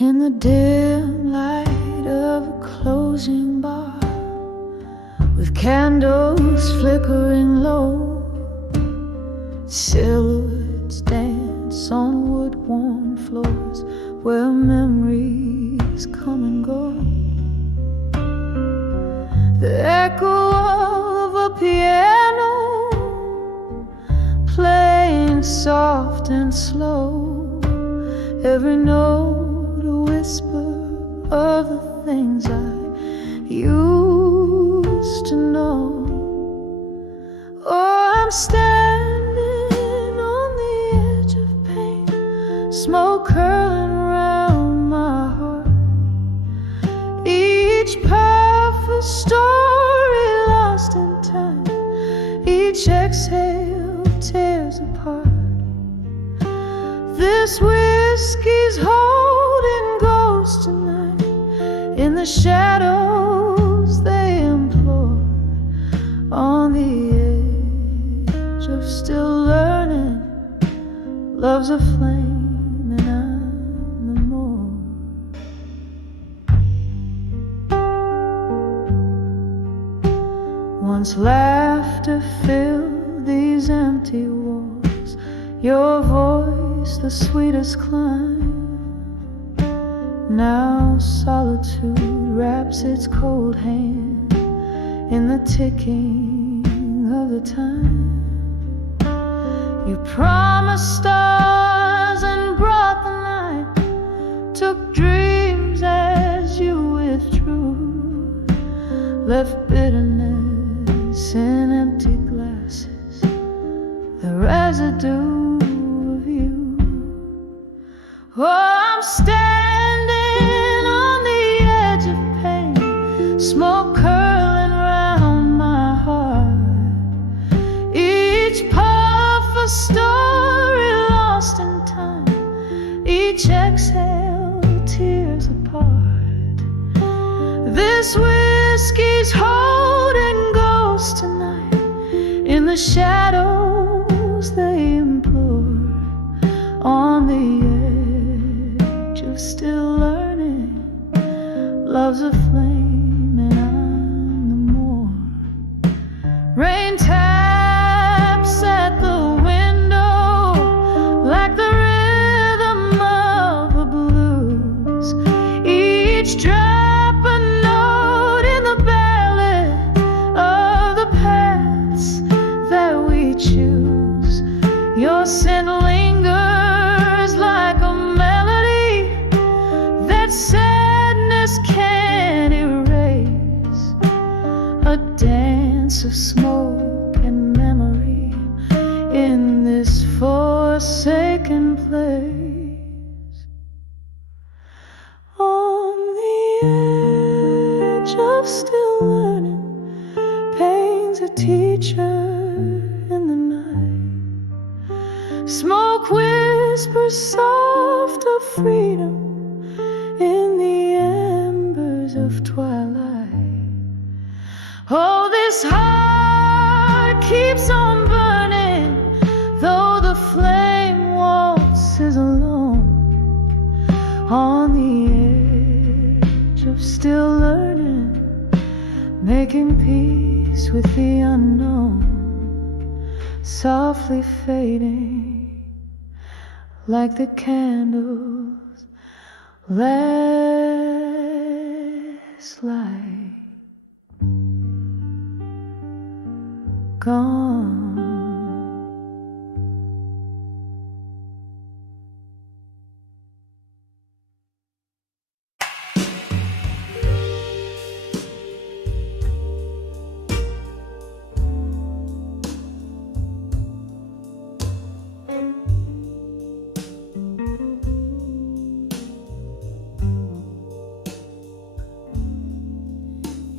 In the dim light of a closing bar, with candles flickering low, silhouettes dance on wood-worn floors where memories come and go. The echo of a piano playing soft and slow, every note a whisper of the things I used to know. Oh, I'm standing on the edge of pain, smoke curling round my heart, each powerful story lost in time, each exhale tears apart. This whiskey's holding ghosts tonight, in the shadows they implore, on the edge of still learning. Love's a flame and I'm the more. Once laughter filled these empty walls, your voice the sweetest climb. Now solitude wraps its cold hand in the ticking of the time. You promised stars and brought the night, took dreams as you withdrew, left bitterness in empty glasses, the residue of you. Oh, I'm standing on the edge of pain, smoke curling round my heart, each puff a story lost in time, each exhale tears apart. This whiskey's holding ghosts tonight, in the shadows they implore, on the edge of still learning. Love's a flame and I'm the more. Rain taps at the window like the rhythm of a blues, each drop a note in the ballad of the paths that we choose. Your scent lingers like a melody that sadness can't erase, a dance of smoke and memory in this forsaken place. On the edge of still learning, pain's a teacher in the night. Smoke whispers soft of freedom in the embers of twilight. Oh, this heart keeps on burning, though the flame waltzes alone, on the edge of still learning, making peace with the unknown, softly fading like the candles last light gone.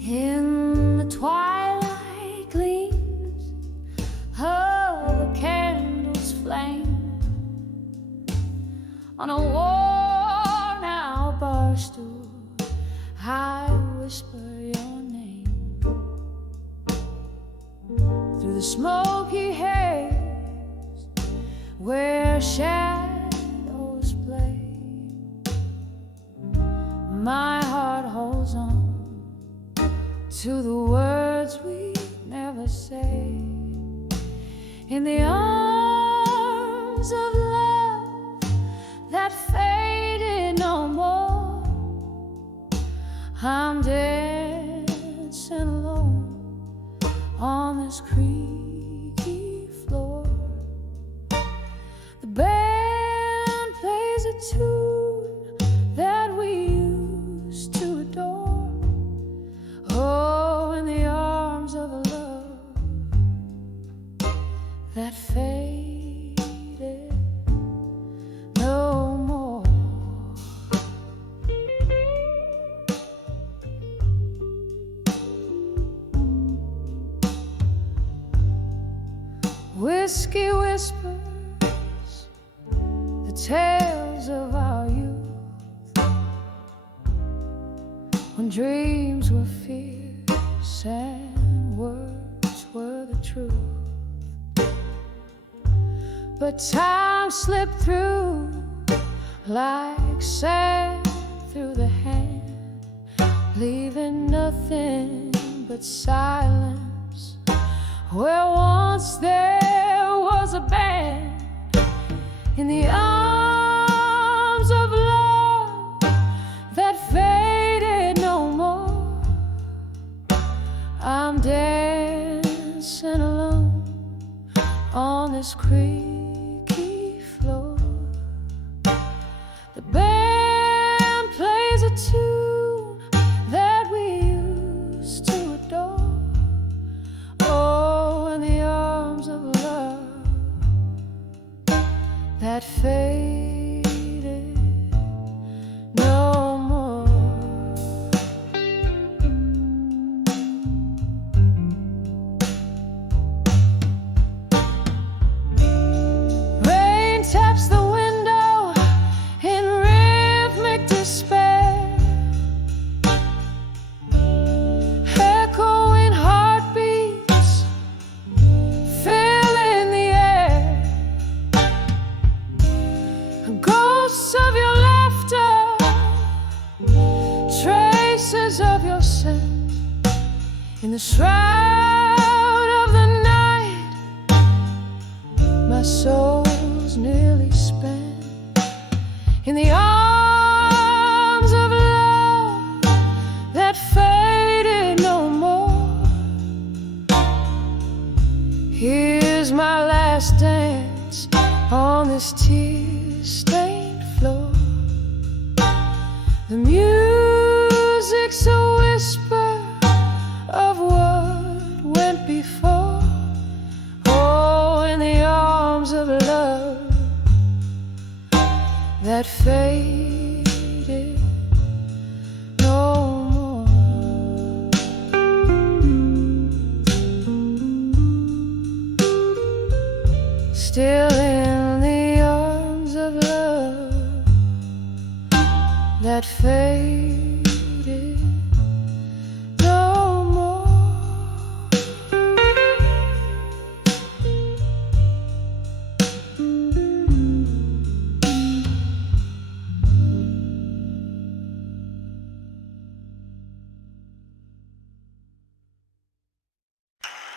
In the twilight gleams of a candle's flame, on a worn out bar stool I whisper your name. Through the smoky haze where shadows play, my heart holds on to the words we never say. In the arms of love that faded no more, I'm dancing alone on this creaky floor. The band plays a tune that we used to adore. Oh, in the arms of a love that faded no more. Whiskey whispers the tales of our youth, when dreams were fierce and words were the truth. But time slipped through like sand through the hand, leaving nothing but silence where once there was a band. In the arms of love that faded no more, I'm dancing alone on this creaky floor. The band plays a tune that we used to adore. Oh, in the arms of love that faded no more. Rain taps the window in rhythmic despair, echoing heartbeats filling the air. Ghosts of your laughter, traces of your scent, in the shroud of the night, my soul's nearly spent. In the arms of love that faded no more, here's my last dance on this tear-stained floor. The music's a whisper of what went before. Oh, in the arms of love that faded no more. Still in the arms of love that faded no more.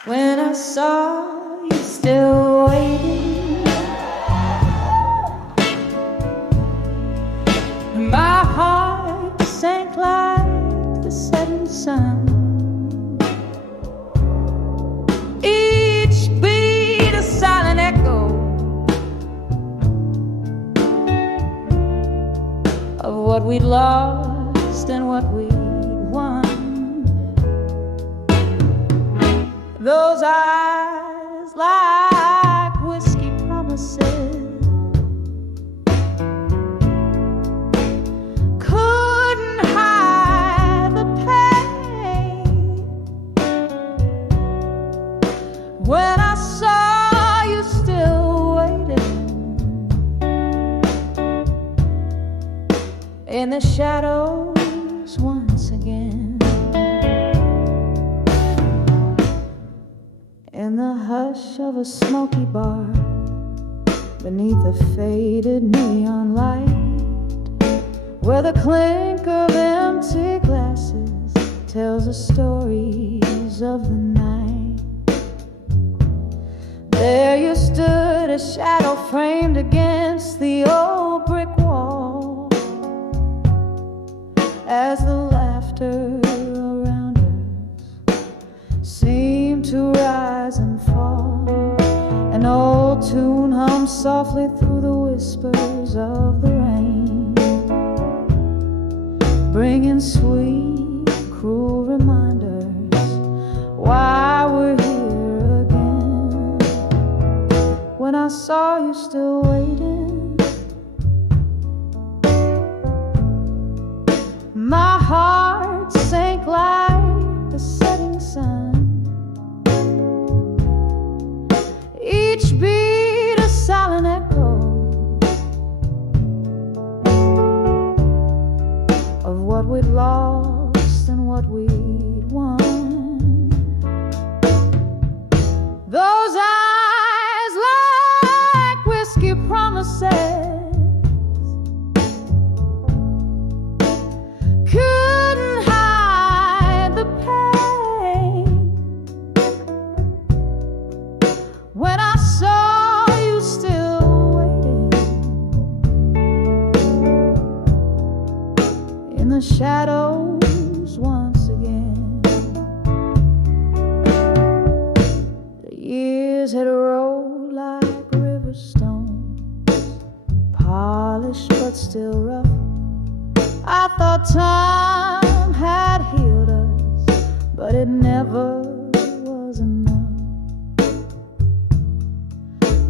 When I saw you still waiting, my heart sank like the setting sun. Each beat a silent echo of what we'd lost and what we'd won. Those eyes like whiskey promises couldn't hide the pain. When I saw you still waiting in the shadows once again, in the hush of a smoky bar, beneath a faded neon light, where the clink of empty glasses tells the stories of the night. There you stood, a shadow framed against the old brick wall, as the laughter around us seemed to rise and fall. An old tune hummed softly through the whispers of the rain, bringing sweet, cruel reminders why we're here again. When I saw you still waiting, my heart sank like the setting sun. Each beat a silent echo of what we'd lost and what we'd won. Those eyes like whiskey promises couldn't hide the pain. When I saw you still waiting in the shadows once again, the years had rolled like river stones, polished but still rough. I thought time had healed us, but it never was enough.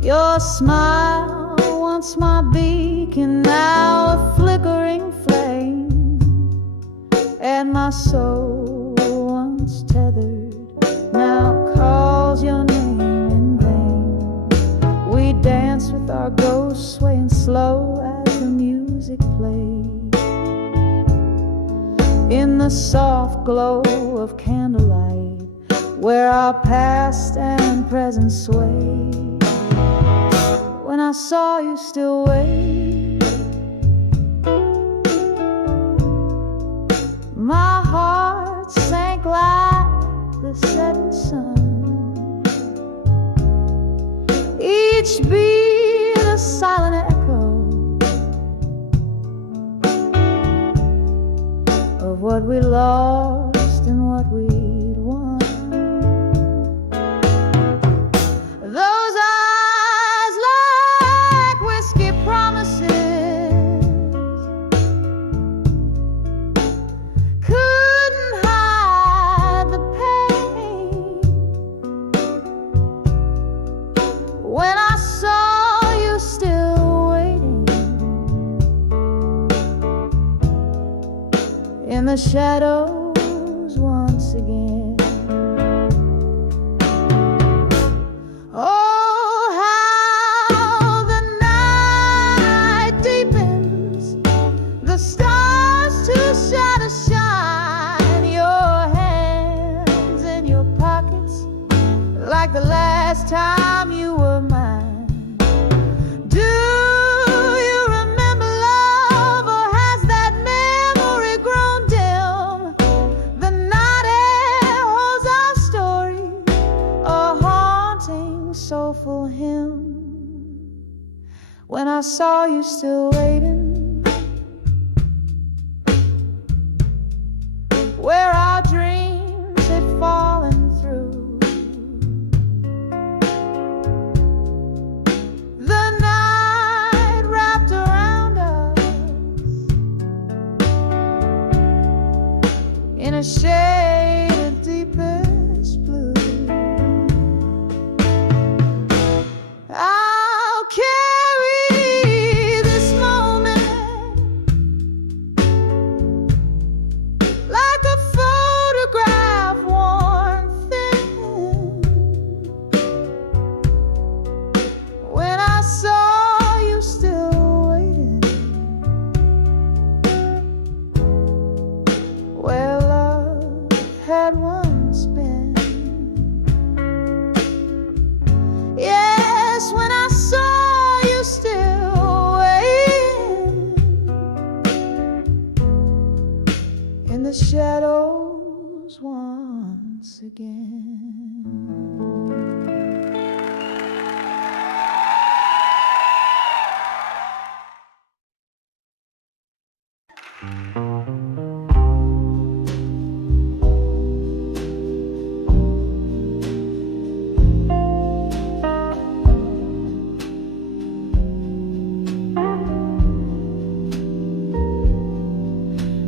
Your smile, once my beacon, now a flickering flame, and my soul, once tethered, now calls your name in vain. We dance with our ghosts swaying slow as the music played, in the soft glow of candlelight, where our past and present sway. When I saw you still wait, my heart sank like the setting sun. Each beat a silent echo of what we lost and what we'd won. Those eyes like whiskey promises couldn't hide the pain. When I saw you still waiting in the shadows once again. Oh, how the night deepens, the stars too shine to shine. Your hands in your pockets, like the last time you were mine. Do you remember love, or has that memory grown dim? The night air holds our story, a haunting, soulful hymn. When I saw you still waiting, where our dreams had fallen through, the night wrapped around us in a shade of deepest blue. I'll carry this moment again.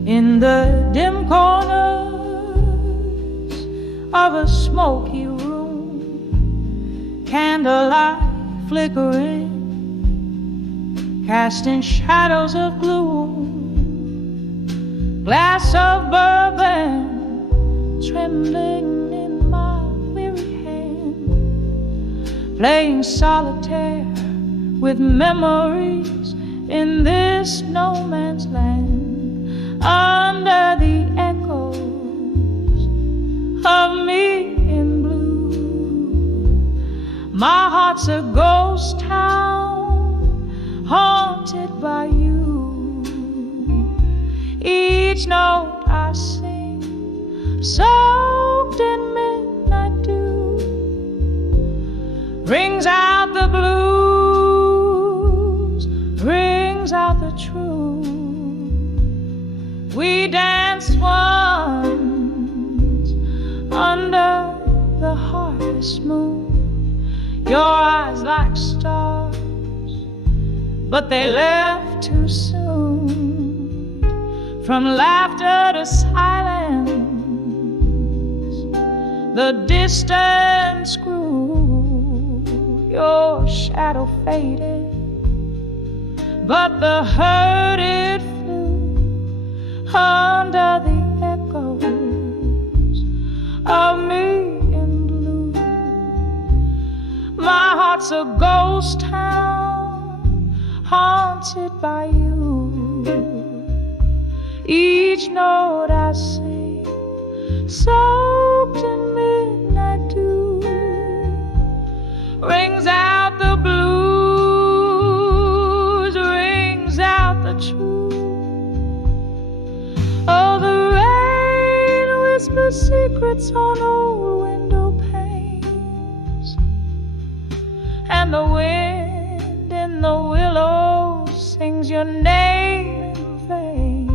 In the dim corners of a smoky room, candlelight flickering, casting shadows of gloom, glass of bourbon trembling in my weary hand, playing solitaire with memories in this no man's land. Under the echoes of me in blue, my heart's a ghost town haunted by you. Each note I sing, soaked in midnight dew, rings out the blues, rings out the truth. We danced once under the harvest moon, your eyes like stars, but they left too soon. From laughter to silence, the distance grew, your shadow faded, but the hurt it under the echoes of me in blue. My heart's a ghost town haunted by you. Each note I sing, soaked in midnight dew, rings out the blues, rings out the truth. Oh, the rain whispers secrets on old window panes, and the wind in the willows sings your name in vain.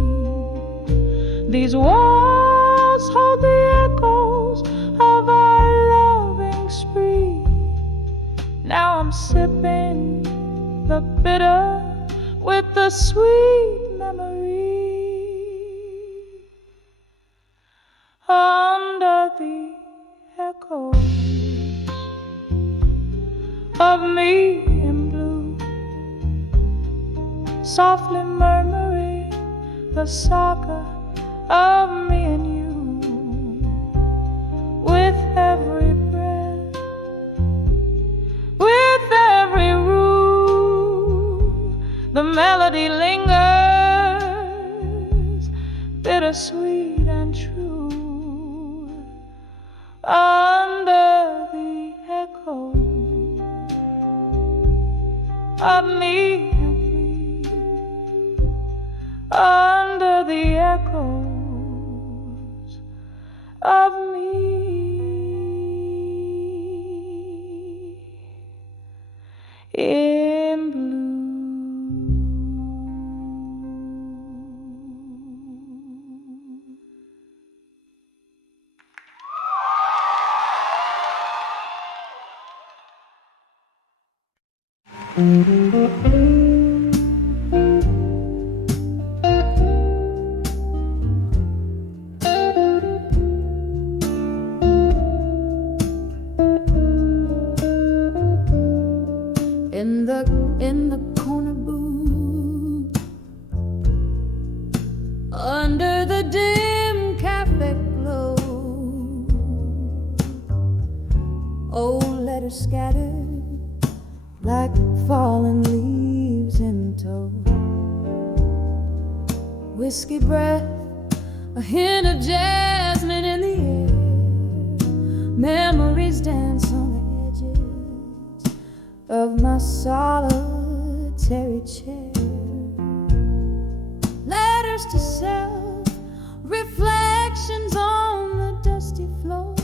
These walls hold the echoes of our loving spree. Now I'm sipping the bitter with the sweet memory. Under the echoes of me in blue, softly murmuring the saga of me and you. With every breath, with every rule, the melody lingers, bittersweet and true. Under the echo of me and thee, under the echoes of me in blue. In the corner booth, under the dim cafe glow, old letters scattered like fallen leaves in tow. Whiskey breath, a hint of jasmine in the air. Memories dance on the edges of my solitary chair. Letters to self, reflections on the dusty floor.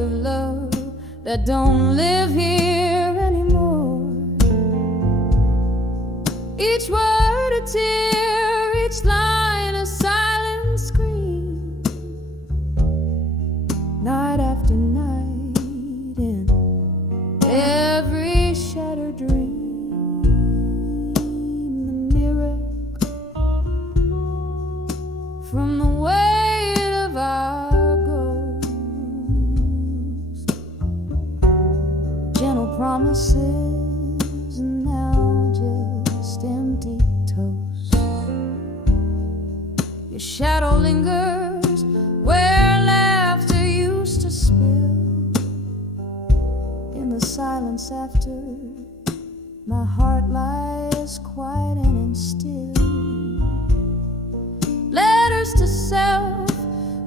of love that don't live here anymore. Each word a tear, each line a silent scream, night after night, in every shattered dream, the miracle from the weight of our ghost. Gentle promises and now just empty toast. Your shadow lingers where laughter used to spill. In the silence after, my heart lies quiet and still. Letters to self,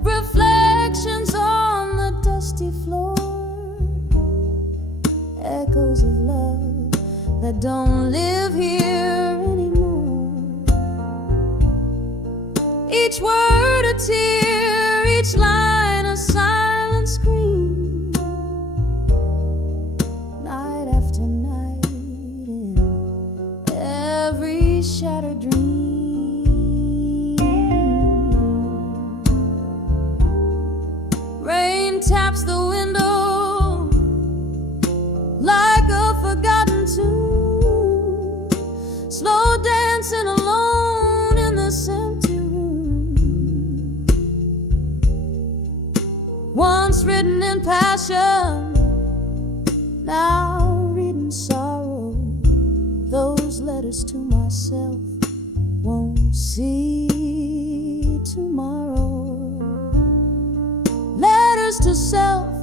reflections on the dusty floor, echoes of love that don't live here anymore. Each word a tear, each line a silent scream, night after night, in every shattered dream. Rain taps the window like a forgotten tune, slow dancing alone in this empty room. Once written in passion, now reading sorrow. Those letters to myself won't see tomorrow. Letters to self,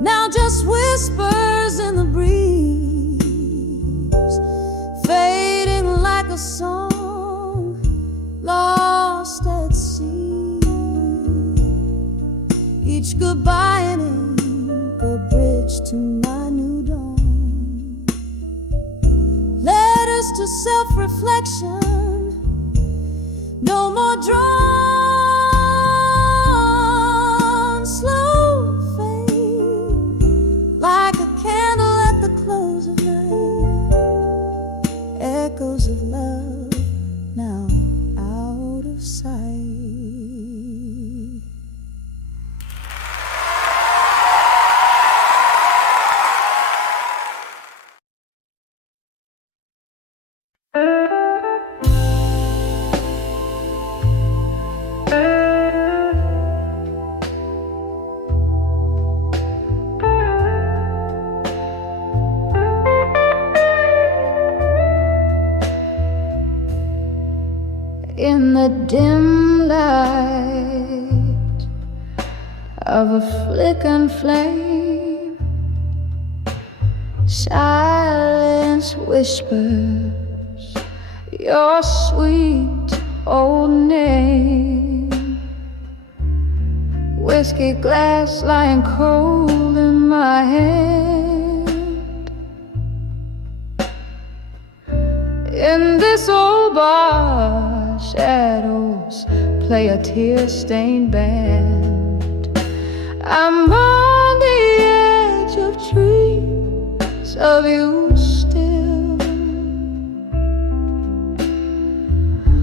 now just whispers in the breeze, fading like a song lost at sea. Each goodbye an ink, a bridge to my new dawn. Letters to self-reflection, no more drawn, slow fade, like a candle at the close of night. Echoes of love now out of sight. In the dim light of a flickering flame, silence whispers your sweet old name. Whiskey glass lying cold in my hand. In this old bar, shadows play a tear-stained band. I'm on the edge of dreams of you still,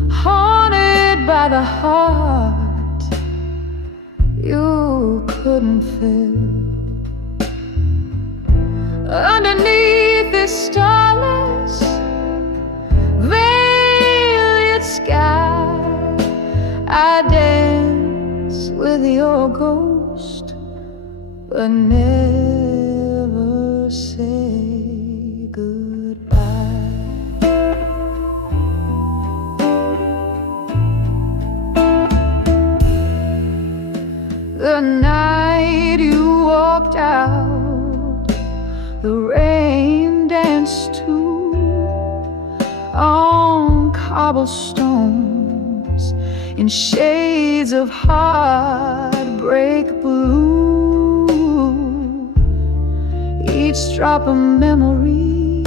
haunted by the heart you couldn't fill. Underneath this starless veiled sky, I dance with your ghost, but never say goodbye. The night you walked out, the rain danced too on cobblestones in shades of heartbreak blue. Each drop of memory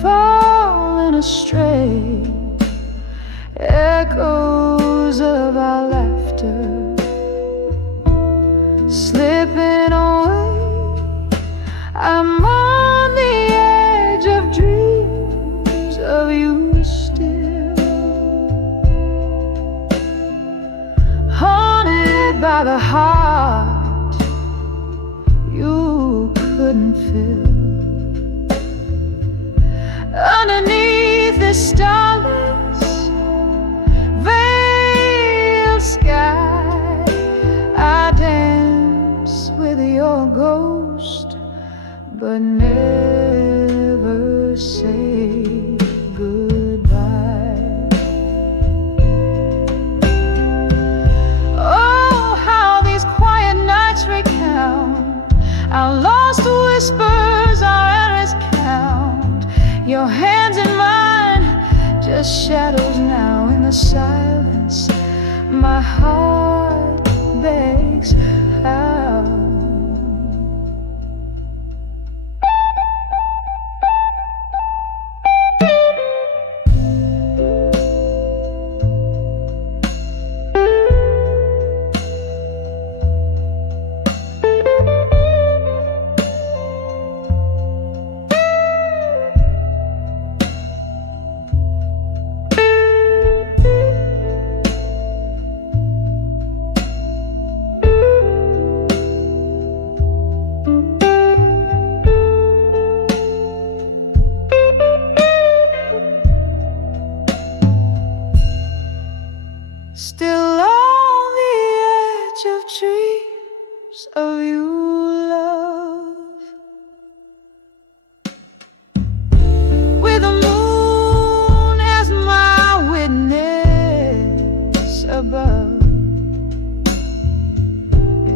falling astray, echoes of our laughter slipping starless, veiled sky. I dance with your ghost, but never say goodbye. Oh, how these quiet nights recount our lost whispers, our endless count. Your hands in mine, just shadows now in the silence. My heart begs out. Still on the edge of dreams of you, love, with the moon as my witness above.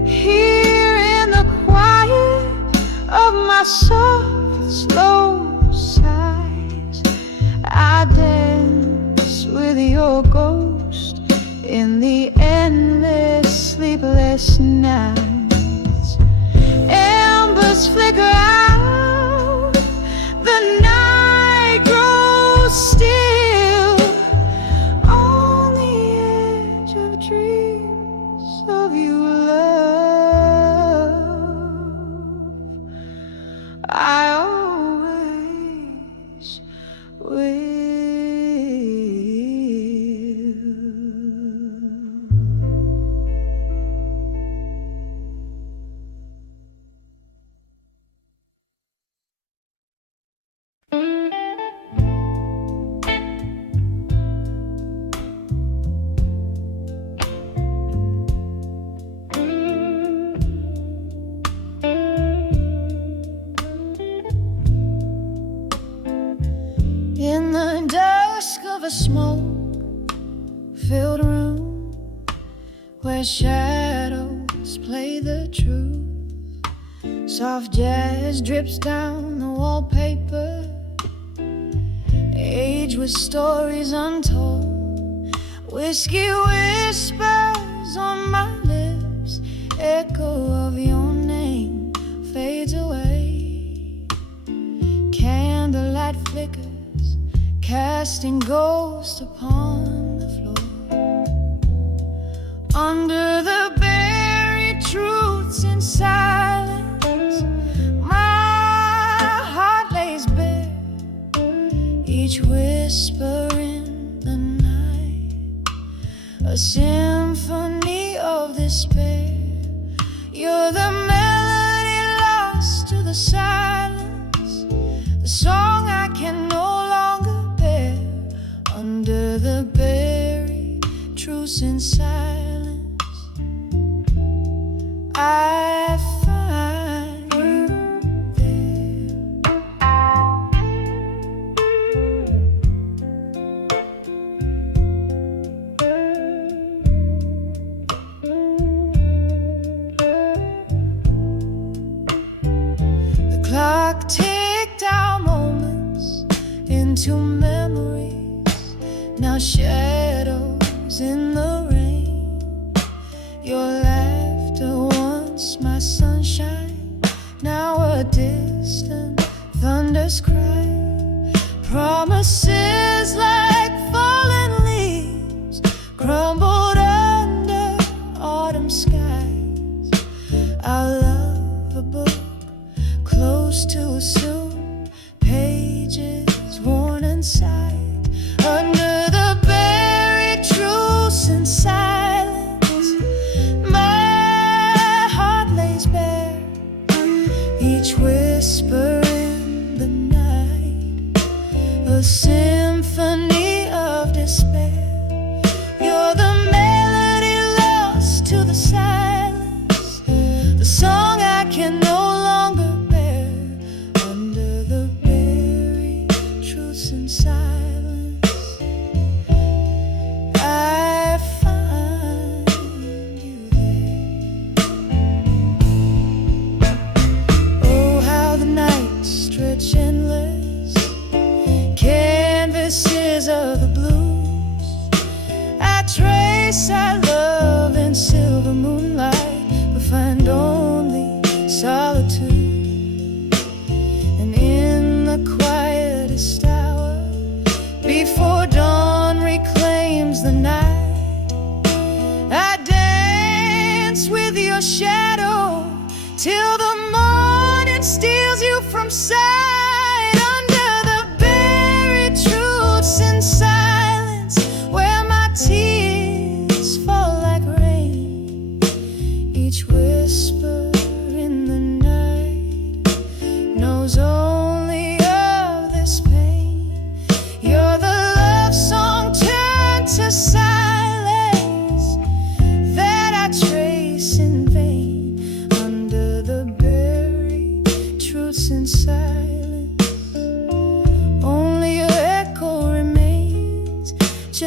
Here in the quiet of my soft, slow sighs, I dance with your ghost in the endless sleepless nights. Embers flicker out, the night grows still. On the edge of dreams of you, love, I always will. In the dusk of a smoke-filled room, where shadows play the truth, soft jazz drips down the wallpaper, age with stories untold. Whiskey whispers on my lips, echo of your name fades away. Candlelight flickers, casting ghosts upon the floor. Under the buried truths in silence, my heart lays bare, each whisper in the night, a symphony of despair. You're the melody lost to the silence, the song I can no longer bear. Under the buried truths in silence, I find you there. The clock ticked our moments into memories, now shadows in the rain. Your laughter, once my sunshine, now a distant thunder's cry. Promises like fallen leaves, crumbled under autumn skies. Our love a book close too soon, pages worn inside. Under the buried truths in silence, my heart lays bare, each whisper in the night, a symphony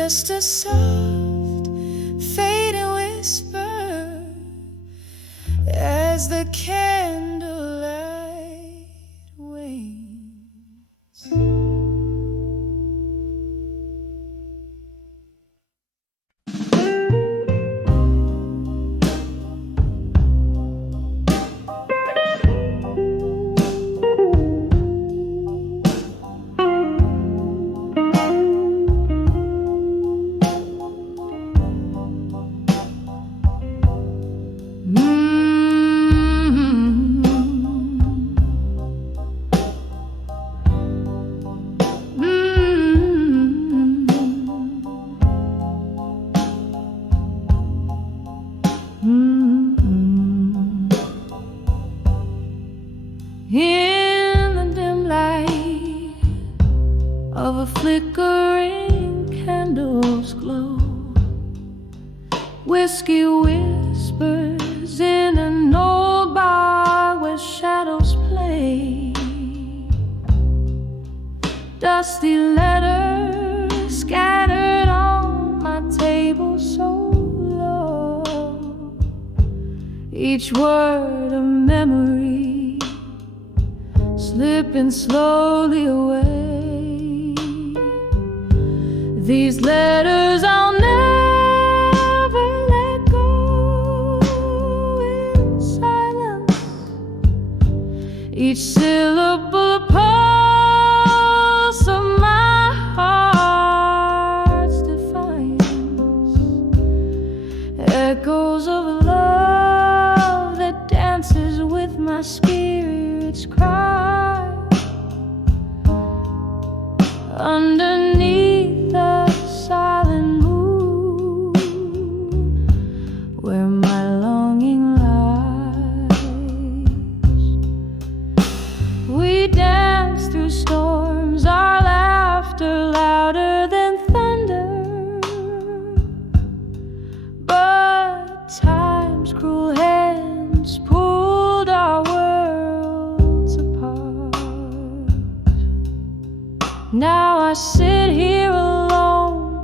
just a soft fading whisper as the candlelight wanes. In the dim light of a flickering candle's glow, whiskey whispers in an old bar where shadows play. Dusty letters scattered on my table so low, each word a memory slipping slowly away. These letters I'll never let go in silence, each syllable a pulse of my heart's defiance, echoes of a love that dances with my spirit's cry. Underneath the silent moon, where my longing lies, we dance through storms, our laughter louder than thunder. But time's cruel hands pulled our worlds apart. Now I sit here alone,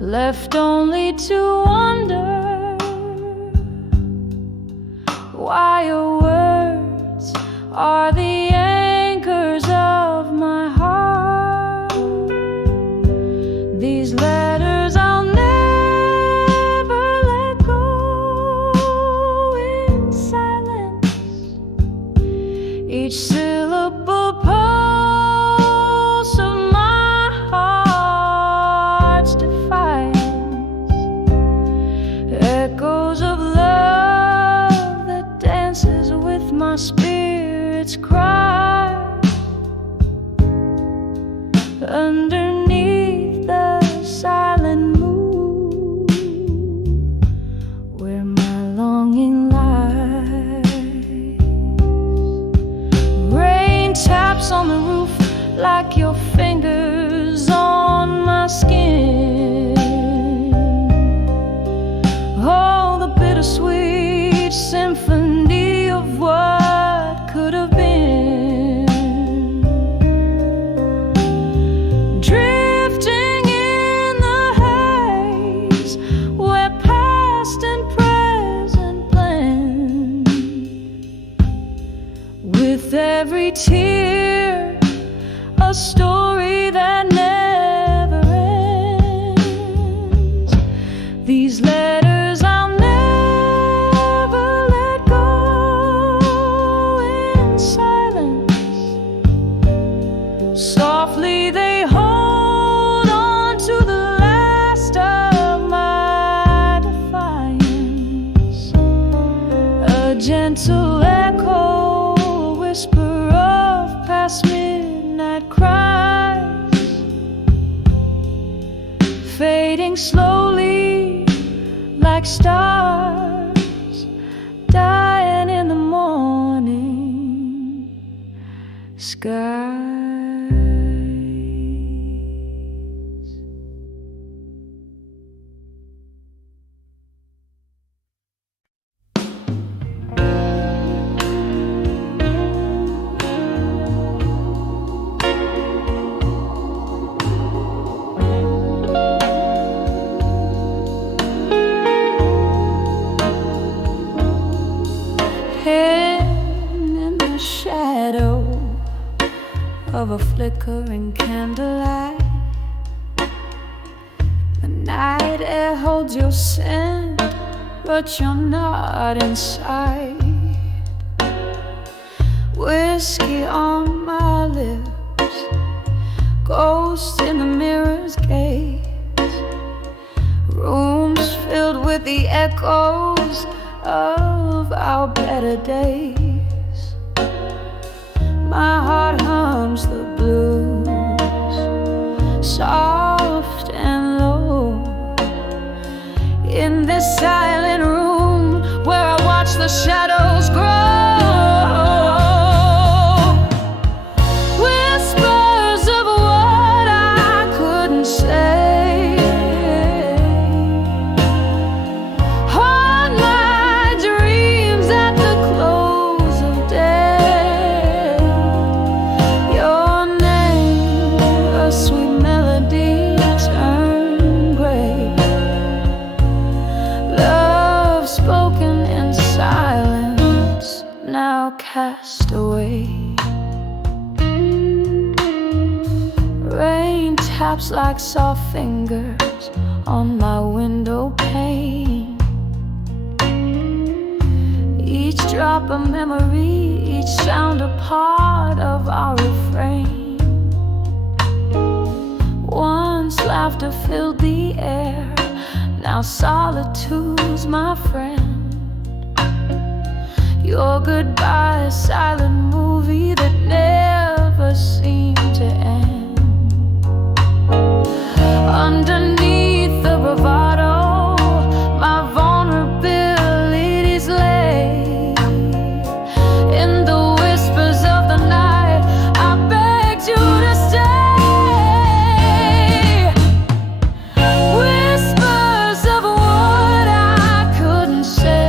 left only to wonder why your words are the anchors of my heart. These letters I'll never let go in silence, each syllable pulse of my heart's defiance, echoes of love that dances with my spirit's cry. Underneath the silent moon, where my longing lies, rain taps on the roof like your fingers on my skin. Oh, the bittersweet symphony of what could have been, drifting in the haze where past and present blend. With every tear, a story that never ends. These letters I'll never let go in silence. Softly they hold on to the last of my defiance, a gentle echo, a whisper of past midnight cries, fading slowly like stars dying in the morning sky. of a flickering candlelight. The night air holds your scent, but you're not inside. Whiskey on my lips, ghost in the mirror's gaze. Rooms filled with the echoes of our better days. My heart hums the blues, soft and low, in this silent room where I watch the shadows grow. Whispers of what I couldn't say. Cast away. Rain taps like soft fingers on my window pane. Each drop a memory, each sound a part of our refrain. Once laughter filled the air, now solitude's my friend. Your goodbye, a silent movie that never seemed to end. Underneath the bravado, my vulnerabilities lay. In the whispers of the night, I begged you to stay. Whispers of what I couldn't say.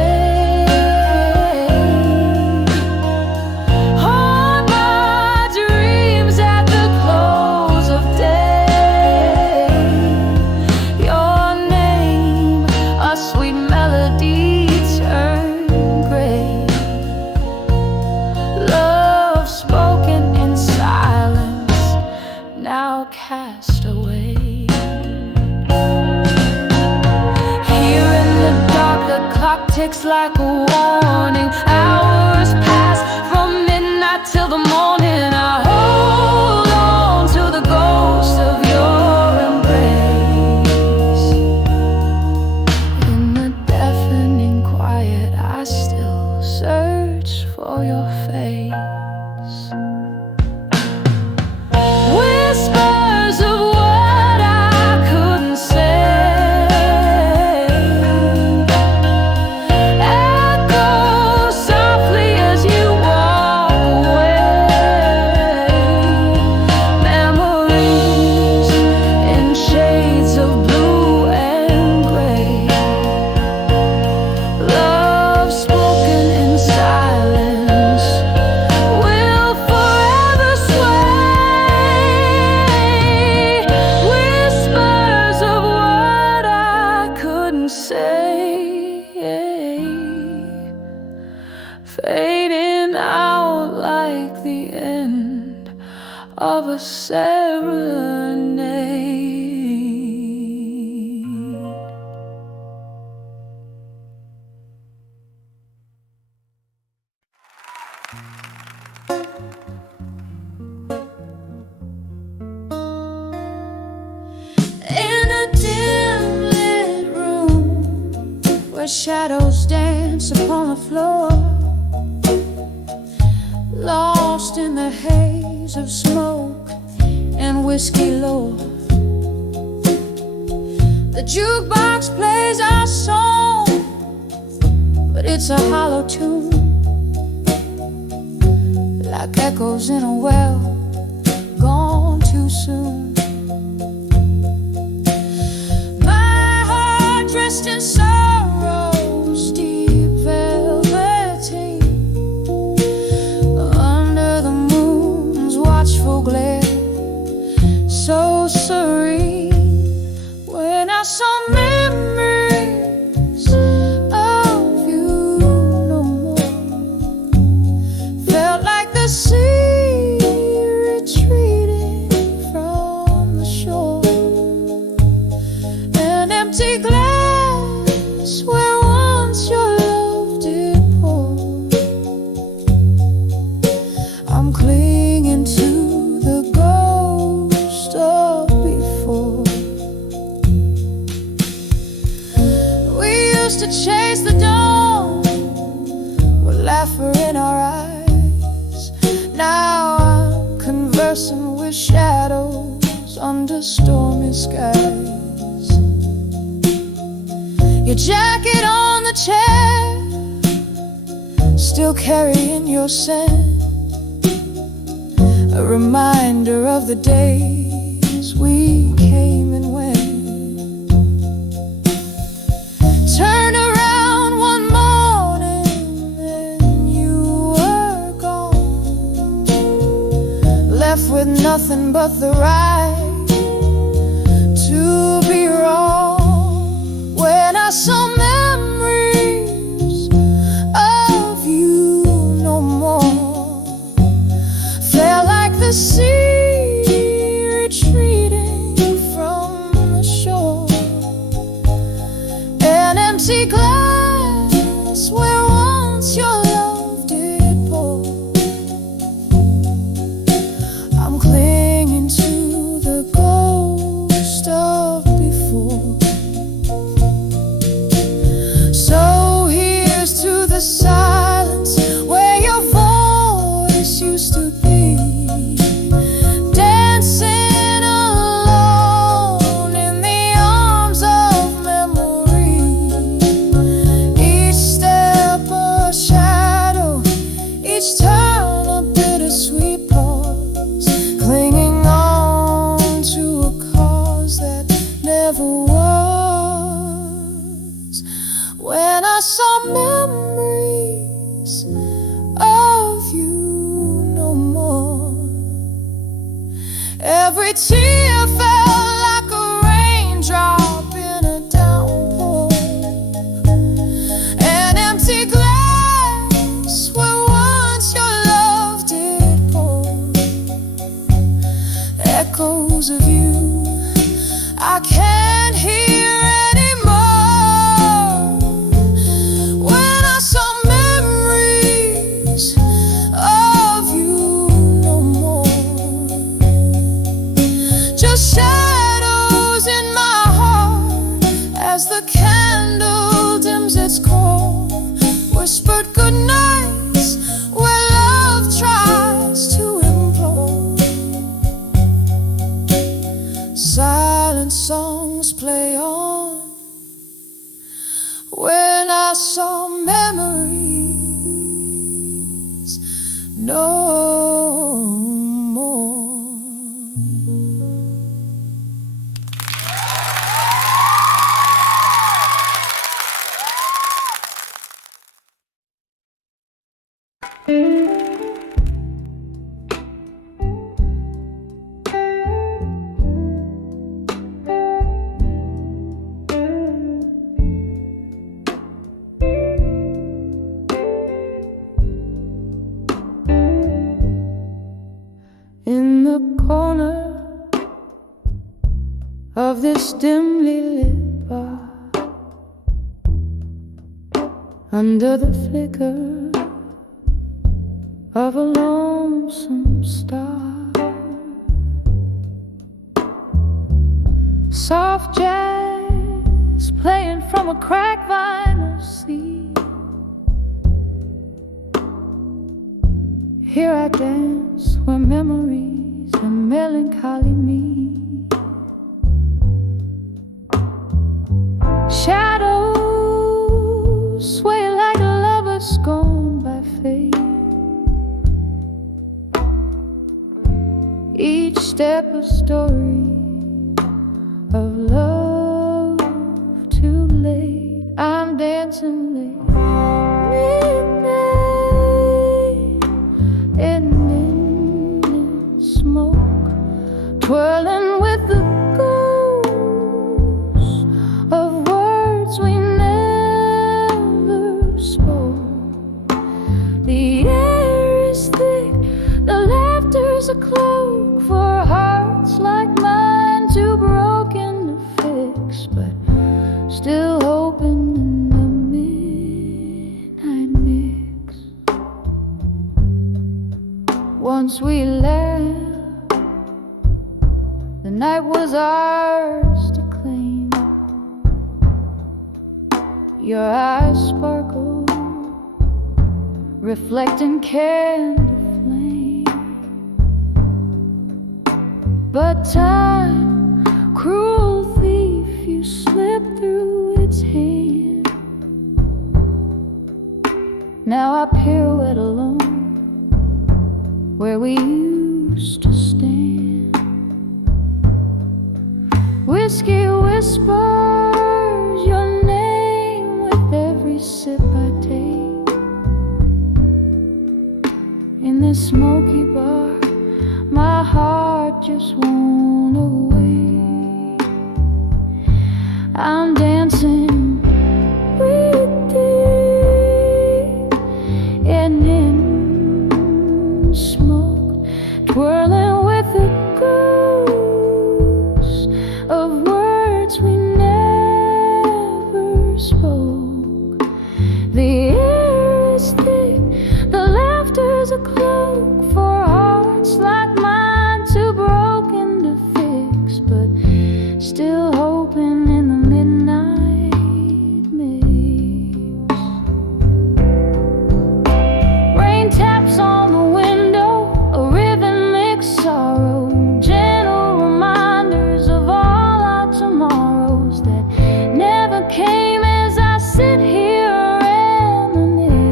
Cast away. Here in the dark, the clock ticks like a warning. Hours pass from midnight till the morning. I hold on to the ghost of your embrace. In the deafening quiet, I still search for your face. Whispers of what I couldn't say, echo softly as you walk away. Memories in shades of blue and gray. Love spoken in silence will forever sway. Fading out like the end of a serenade. In a dim lit room where shadows dance upon the floor, lost in the haze of smoke and whiskey lore. The jukebox plays our song, but it's a hollow tune, like echoes in a well gone too soon. My heart dressed in sorrow's deep velveteen, under the moon's watchful glare, so serene. When I saw memories of you no more, felt like the sea retreat. shadows under stormy skies. Your jacket on the chair, still carrying your scent, a reminder of the days we came and went. Turn around one morning and you were gone, left with nothing but the right to be wrong. When I saw memories of you no more, felt like the sea retreating from the shore, an empty glass where once your love did pour. I'm clinging to the ghost of before. So here's to the silence where your voice used to be, dancing alone in the arms of memory. Each step a shadow, each turn a bittersweet pause, clinging on to a cause that never was. When I saw memories of you no more, every tear felt like a raindrop in a downpour, an empty glass where once your love did pour. Echoes of you I can't hear anymore. When I saw memories of you no more, just shadows in my heart as the candle dims its core, whispered good nights where love tries to implore. Silent songs play on when I saw memories no more. In the corner of this dimly lit bar, under the flicker of a lonesome star, soft jazz playing from a cracked vinyl seat. Here I dance where memories and melancholy meet. Shadows sway like lovers scorned by fate. Each step a story of love too late. I'm dancing late. In smoke, twirling with the ghosts of words we never spoke. The air is thick, the laughter's a cloak for hearts like mine, too broken to fix, but still hoping in the midnight mix. Once we left, the night was ours to claim. Your eyes sparkle, reflecting candle flame. But time, cruel thief, you slipped through its hand. Now I pirouette alone where we used to stand. Whiskey whispers your name with every sip I take. In this smoky bar, my heart just won't away. I'm dancing with thee and in smoke, twirling with the ghost of words we never spoke. The air is thick, the laughter's a cloak for hearts like mine, too broken to fix, but still hoping in the midnight mix. Rain taps on the window, a rhythmic sorrow, gentle reminders of all our tomorrows that never came as I sit here reminisce.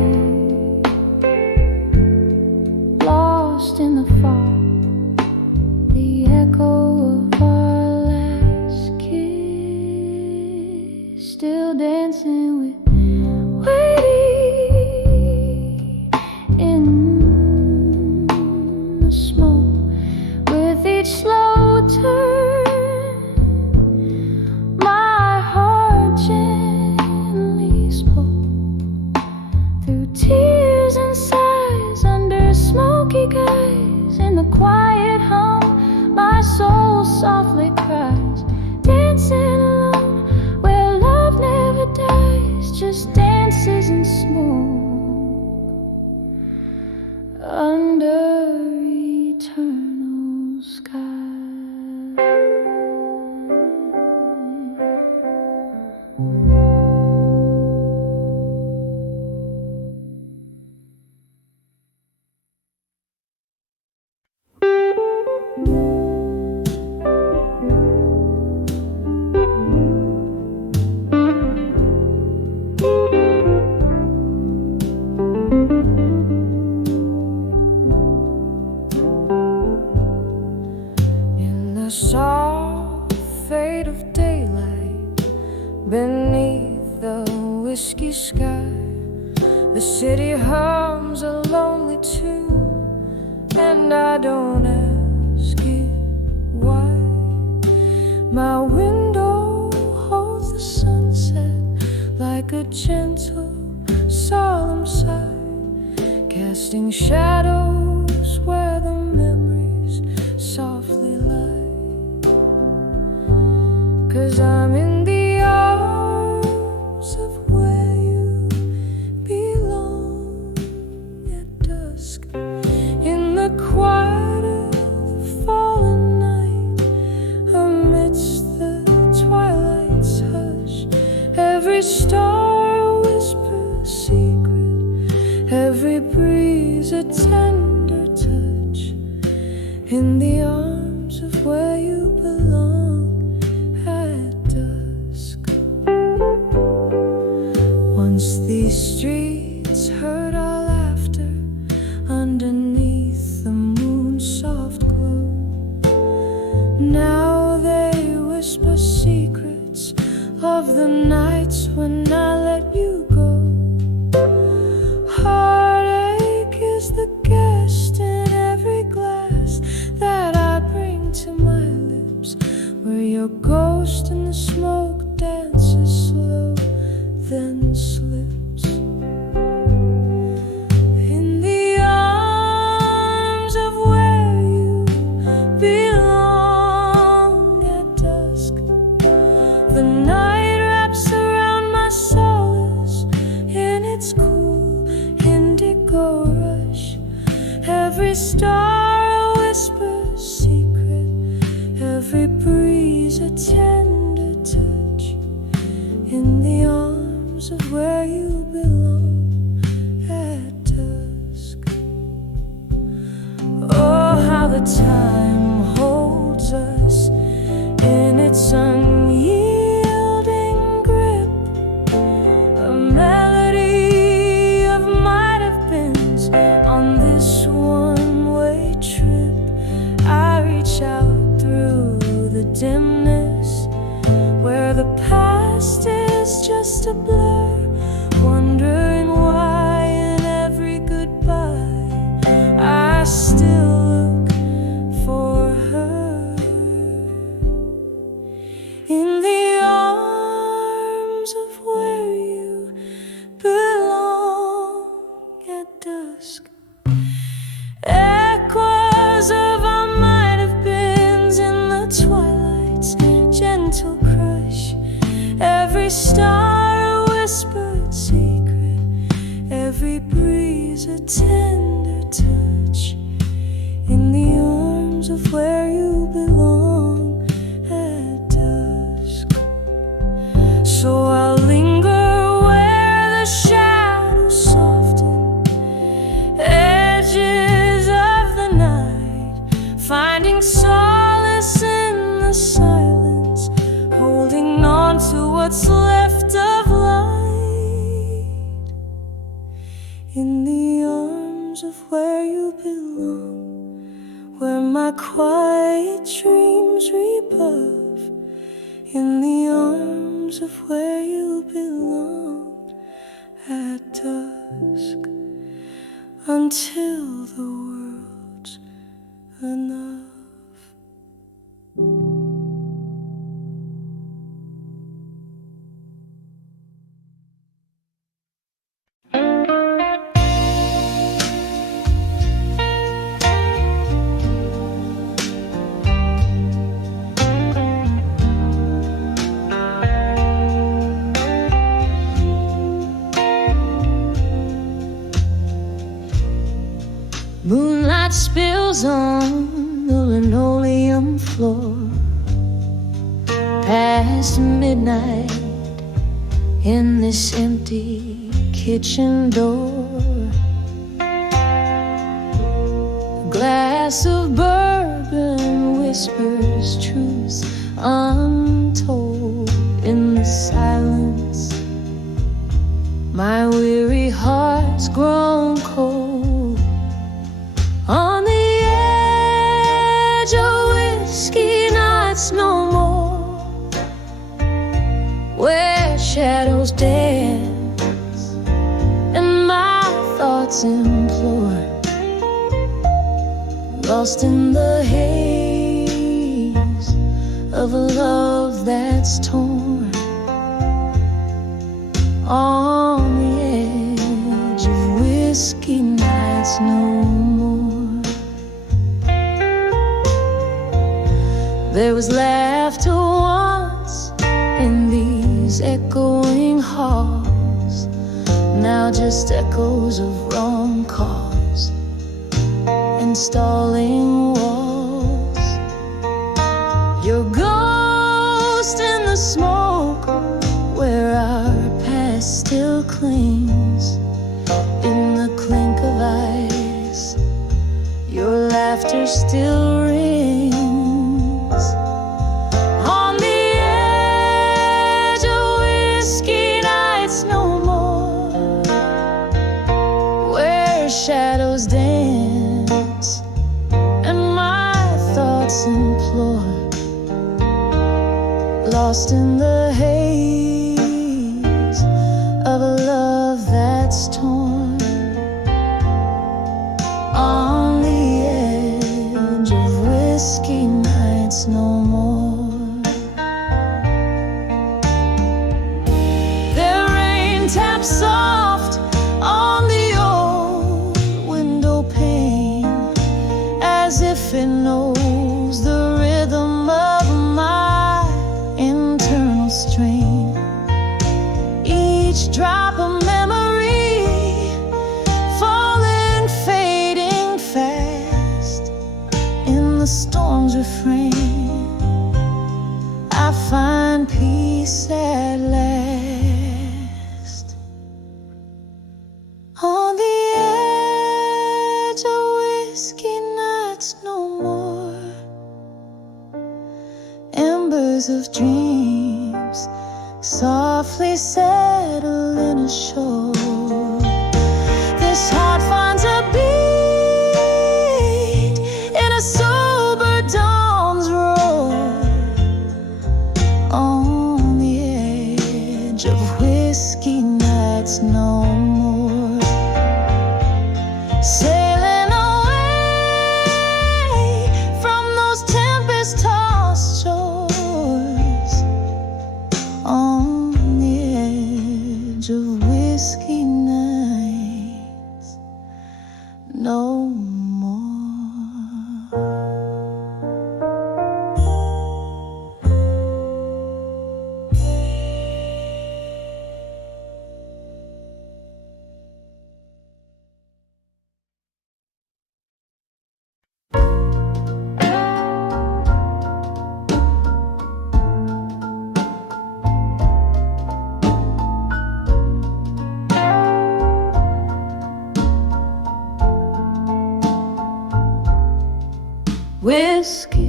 Lost in the fog, the echo of our last kiss, still dancing with waiting in the smoke. With each slow turn, my heart gently spoke. Through tears and sighs, under smoky skies, in the quiet hum, my soul softly cries. Dancing alone, where love never dies, just dances in smoke under eternal sky. In the soft fade of daylight, beneath the whiskey sky, the city hums a lonely tune, and I don't ask it why. My window holds the sunset like a gentle, solemn sigh, casting shadows where the memories softly lie. 'Cause I'm in the arms of where you belong at dusk, in the quiet of the fallen night, amidst the twilight's hush. Every star a whisper, a secret, every breeze a tender touch, in the arms of where you belong at dusk. Once these streets heard our laughter underneath the moon's soft glow. Now they whisper secrets of the nights when I let you go. Heartache is the guest in every glass that I bring to my lips, where your ghost in the smoke dances slow, then slips. In the arms of where you belong at dusk, the night wraps around my solace in its cool indigo rush. Every star a whisper, a secret, every breeze a tender touch, in the arms of where you belong at dusk. Oh, how the time holds dimness, where the past is just a blur, wondering why in every goodbye I still look for her. In the arms of where you belong at dusk, echoes of our might have beens in the twilight's gentle crush, every star a whispered secret, every breeze a tender touch. In the arms of where you belong at dusk. So I'll linger where the shadows soften, edges of the night, finding solace in the silence, holding on to what's left of light. In the arms of where you belong, where my quiet dreams rebuff. In the arms of where you belong at dusk, until the world's enough. Moonlight spills on the linoleum floor, past midnight in this empty kitchen door. A glass of bourbon whispers truths untold in the silence. My weary heart's grown cold on the edge of whiskey nights no more, where shadows dance and my thoughts implore, lost in the haze of a love that's torn, on the edge of whiskey nights no more. There was laughter once in these echoing halls, now just echoes of wrong calls and stalling walls. Your ghost in the smoke, where our past still clings, in the clink of ice, your laughter still rings. On the edge of whiskey nights no more, where shadows dance and my thoughts implore, lost in the haze of a love that's torn, on the edge of whiskey nights no more. Their rain taps soft on the old window pane, as if it knows the rhythm of my internal strain. Each drop of memory falling, fading fast in the storm's refrain. I find peace at last. On the edge of whiskey nights no more, embers of dreams softly settling ashore. This heart finds a beat in a sober dawn's roar,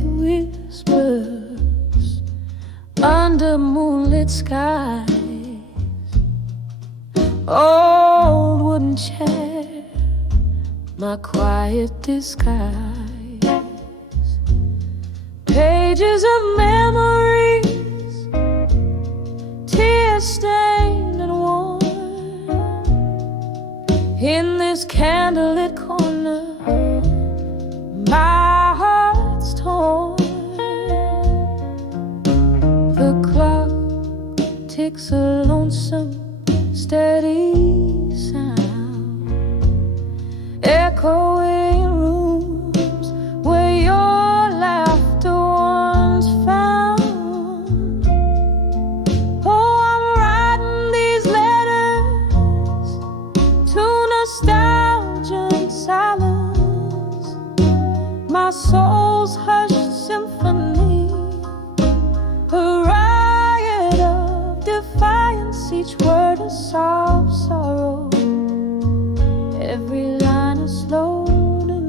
whispers under moonlit skies. Old wooden chair, my quiet disguise. Pages of memories, tear stained and worn. In this candlelit corner, my heart's torn. The clock ticks a lonesome, steady sound, echoing in rooms where your laughter once found. Oh, I'm writing these letters to nostalgia and silence, my soul's hushed symphony, a riot of defiance, each word a sob sorrow, every line a slow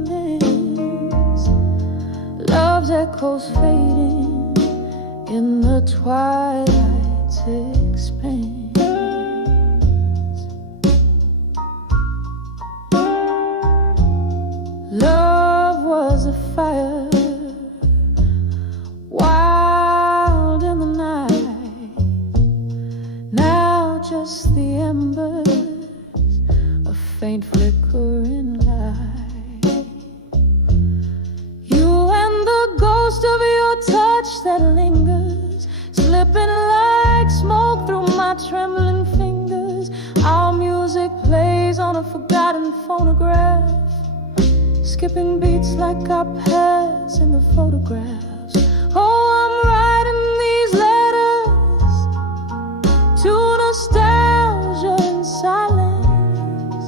dance. Love's echoes fading in the twilight's expanse. Love was a fire, wild in the night. Now just the embers, a faint flickering light. You and the ghost of your touch that lingers, slipping like smoke through my trembling fingers. Our music plays on a forgotten phonograph, skipping beats like our past in the photographs. Oh, I'm writing these letters to nostalgia and silence,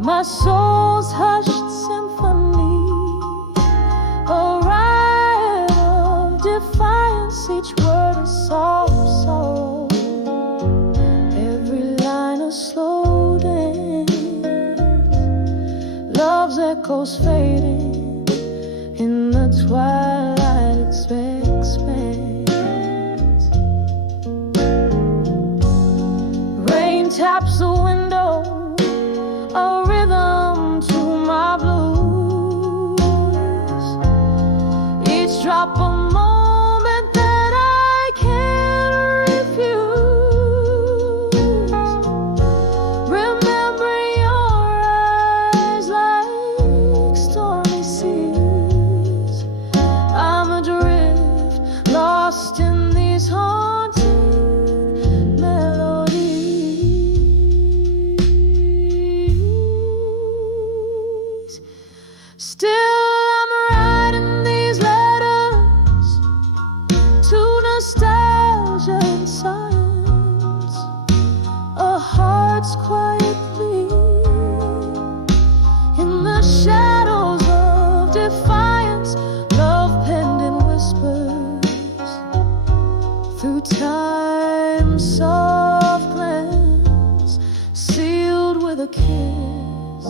my soul's hushed symphony, a riot of defiance, each word a soft sorrow, every line a slow dance. Love's echoes fading in the twilight's expanse. Rain taps the window, a rhythm to my blues. Each drop a moment that I can't refuse. Remembering your eyes like stormy seas. I'm adrift, lost in these haunting melodies. Still I'm writing these letters to nostalgia and science, a heart's quiet plea in the shadows of defiance. Love penned in whispers through time's soft glance, sealed with a kiss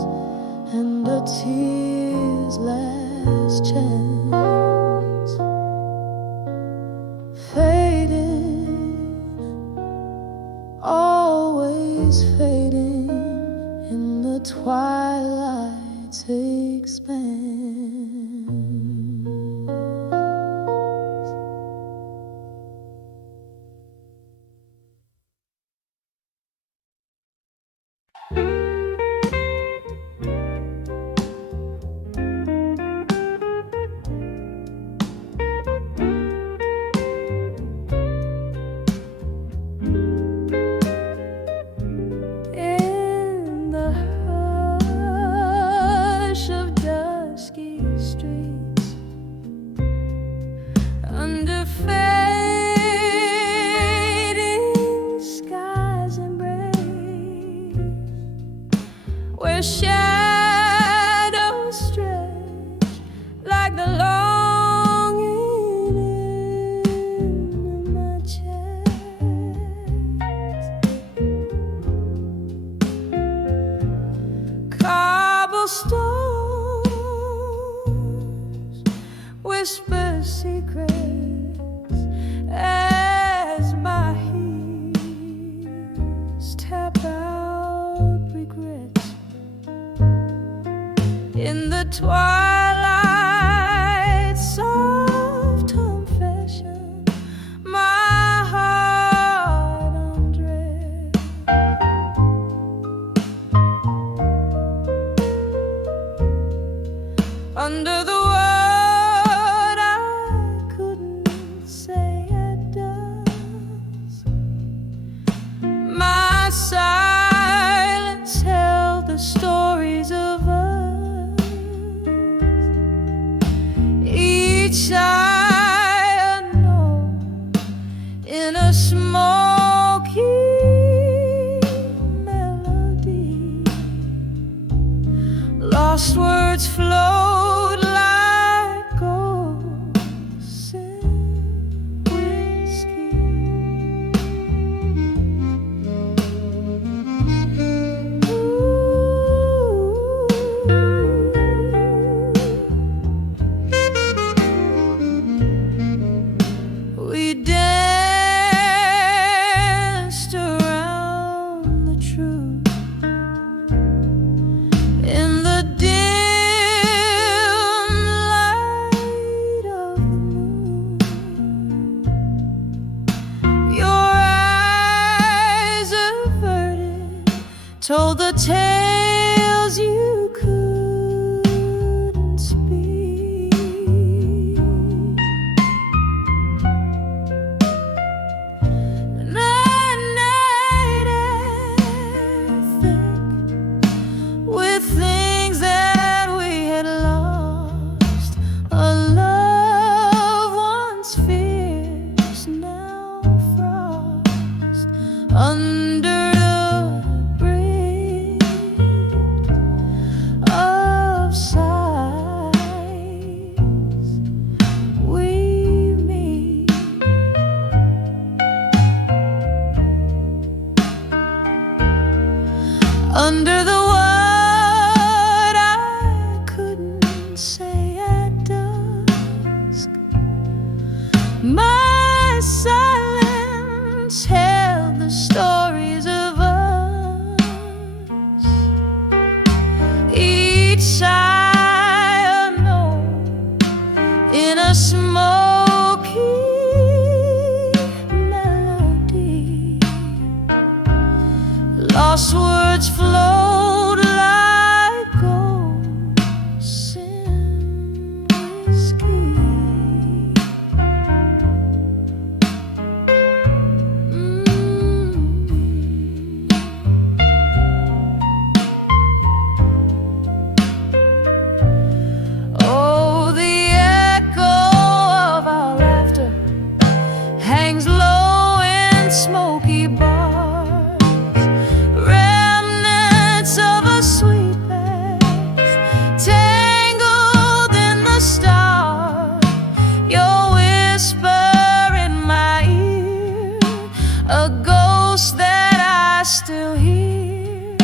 and a tear's last chance. Fading, always fading in the twilight's expanse. In the hush of dusky streets, under fading skies embrace, where shadows stretch like the longing in my chest. Cobblestones, whispers gather secrets as my heels tap out regrets in the twilight. Soft confession, my heart undressed. Under the word I couldn't say at dusk, my silence held the stories of us. Each sigh unknown in a smoky melody. Lost words flowed like ghosts in whiskey. We danced around the truth in the dim light of the moon. Your eyes averted told the tales you couldn't speak. And I thick with things that we had lost. A love once fierce, now frost under the bridge of sighs we meet. Under the word I couldn't say at dusk, my silence held the stories of us. Each sigh unknown in a smoky melody. Lost words flowed like ghosts in whiskey. Oh, the echo of our laughter hangs low in smoky bars, remnants of a sweet past tangled in the stars. Your whisper in my ear, a ghost that I still hear,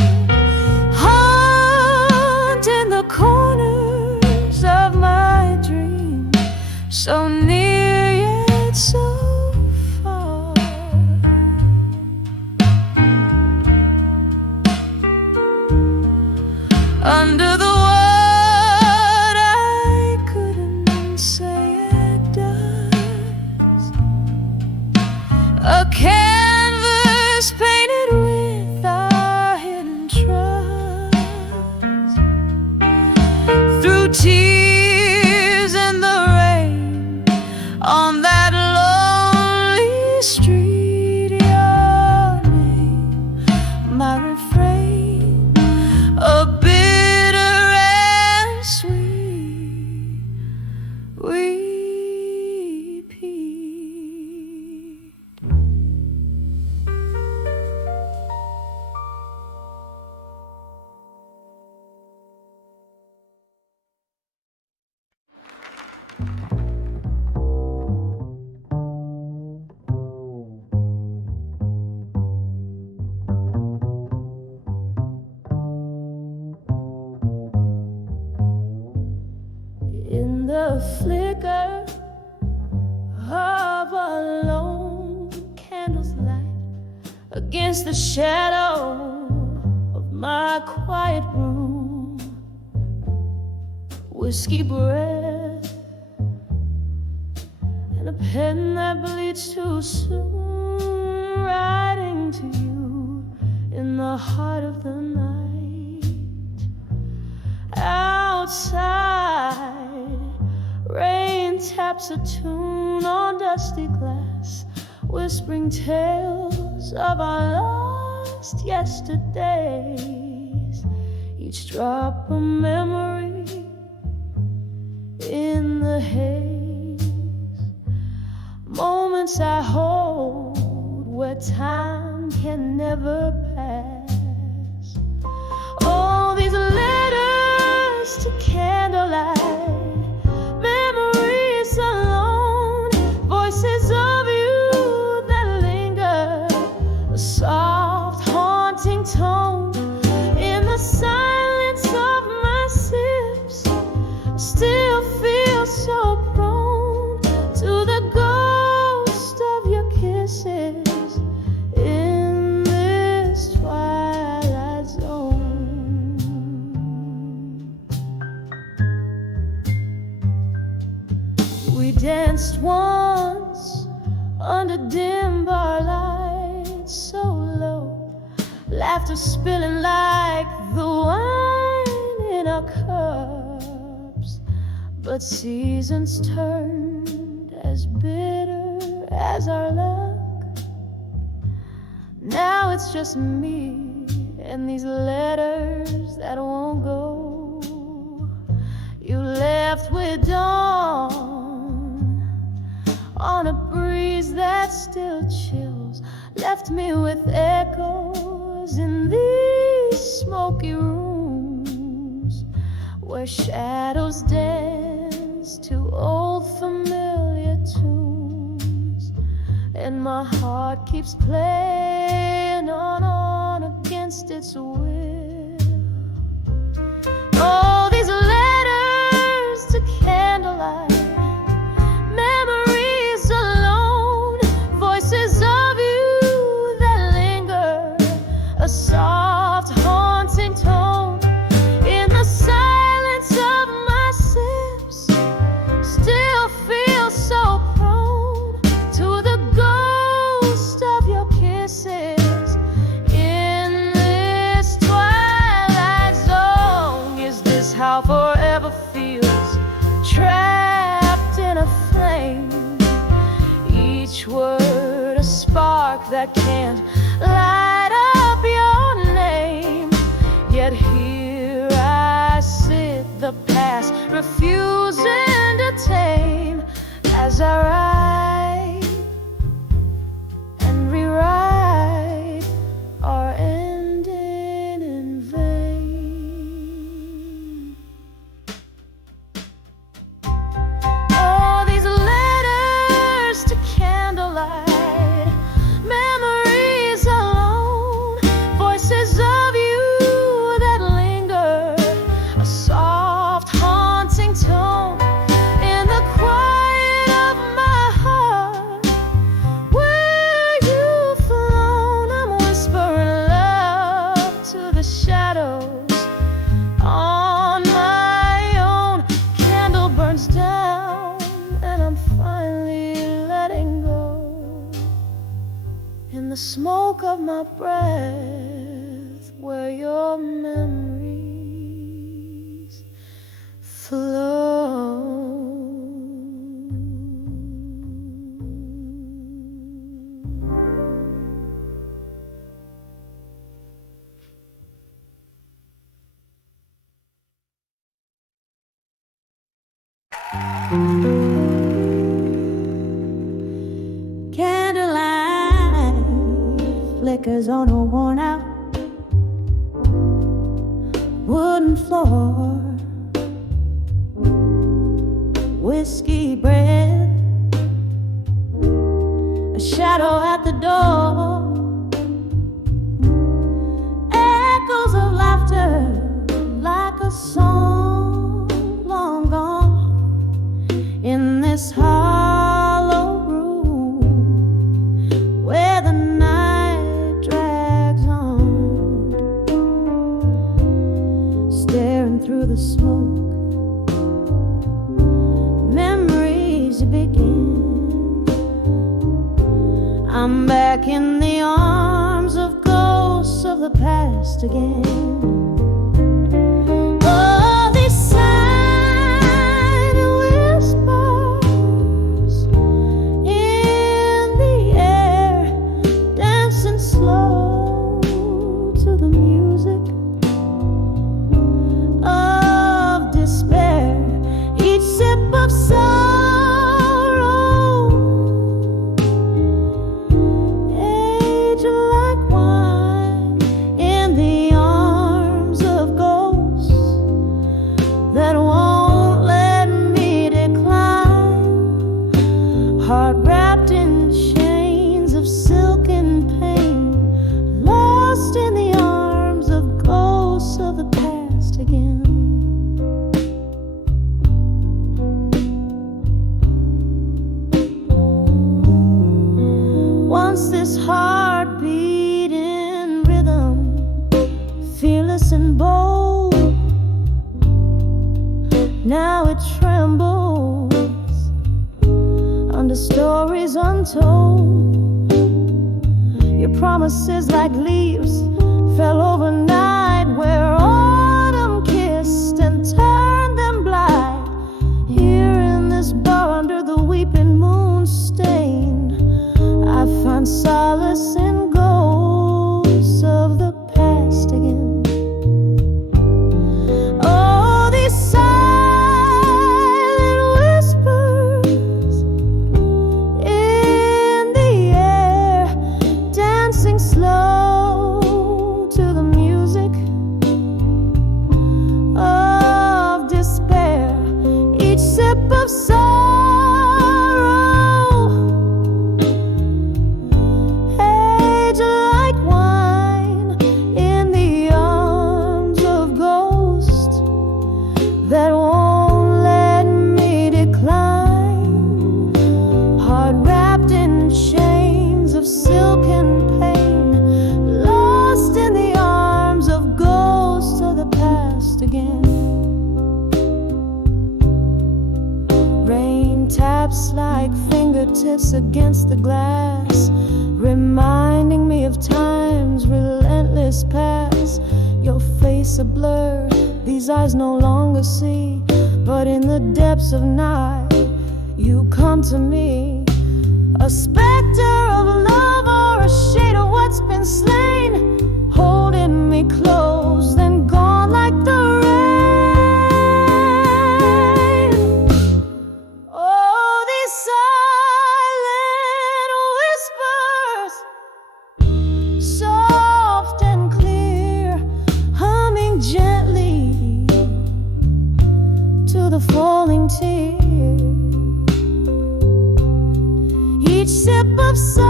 haunting the corners of my dream, so near yet so far. Under the word I couldn't say at dusk, a canvas painted with our hidden trust. Through tears in the rain on that lonely street, your name, my refrain, a bitter and sweet repeat. In the flicker against the shadow of my quiet room. Whiskey breath and a pen that bleeds too soon, writing to you in the heart of the night. Outside, rain taps a tune on dusty glass, whispering tales of our lost yesterdays. Each drop a memory in the haze. Moments I hold where time can never pass. All these letters to candlelight, memories alone, voices of you that linger, a soft haunting tone in the silence of my sips. Still feel so prone to the ghost of your kisses in this twilight zone. We danced once under dim bar lights, so low, laughter spilling like the wine in our cups. But seasons turned as bitter as our luck. Now it's just me and these letters that won't go. You left with dawn on a breeze that still chills, left me with echoes in these smoky rooms where shadows dance to old familiar tunes, and my heart keeps playing on against its will. All these letters to candlelight, memories alone, voices of you that linger, a soft haunting tone in the silence of my sips. Still feel so prone to the ghost of your kisses in this twilight zone. Is this how forever feels? Trapped in a flame, each word a spark that can't light up your name. Yet here I sit, the past refusing to tame, as I write and rewrite are ending in vain. All these letters to candlelight, memories alone, voices of you that linger, a soft haunting tone in the quiet of my heart. Where you've flown, I'm whispering love to the shadows on my own. Candle burns down and I'm finally letting go. In the smoke of my breath, where your memories flow. Candlelight flickers on a worn out wooden floor. Whiskey breath, a shadow at the door. Echoes of laughter like a song long gone in this hollow room where the night drags I'm back in the arms of ghosts of the past again. Oh, these silent whispers in the air, dancing slow to the music of despair. Each sip of sorrow, age like wine in the arms of ghosts that won't let me decline. Heart wrapped in chains of silk and pain, lost in the arms of ghosts of the past again. Once this heart beat in rhythm, fearless and bold. Now it trembles under stories untold. Your promises like leaves fell overnight, where autumn kissed and turned them blind. Here in this bar under the weeping moon stain, I find solace in ghosts of the past again. Oh, these silent whispers in the air, dancing slow to the music of despair. Each sip of sorrow, age like wine in the arms of ghosts that won't let me decline. Heart wrapped in chains of silk and pain, lost in the arms of ghosts of the past again. Rain taps like fingertips against the glass, reminding me of time's relentless past. Your face a blur, these eyes no longer see, but in the depths of night you come to me. A specter of love or a shade of what's been slain, holding me close, then gone like the rain. Oh, these silent whispers, soft and clear, humming gently to the falling tear. Each sip of sorrow,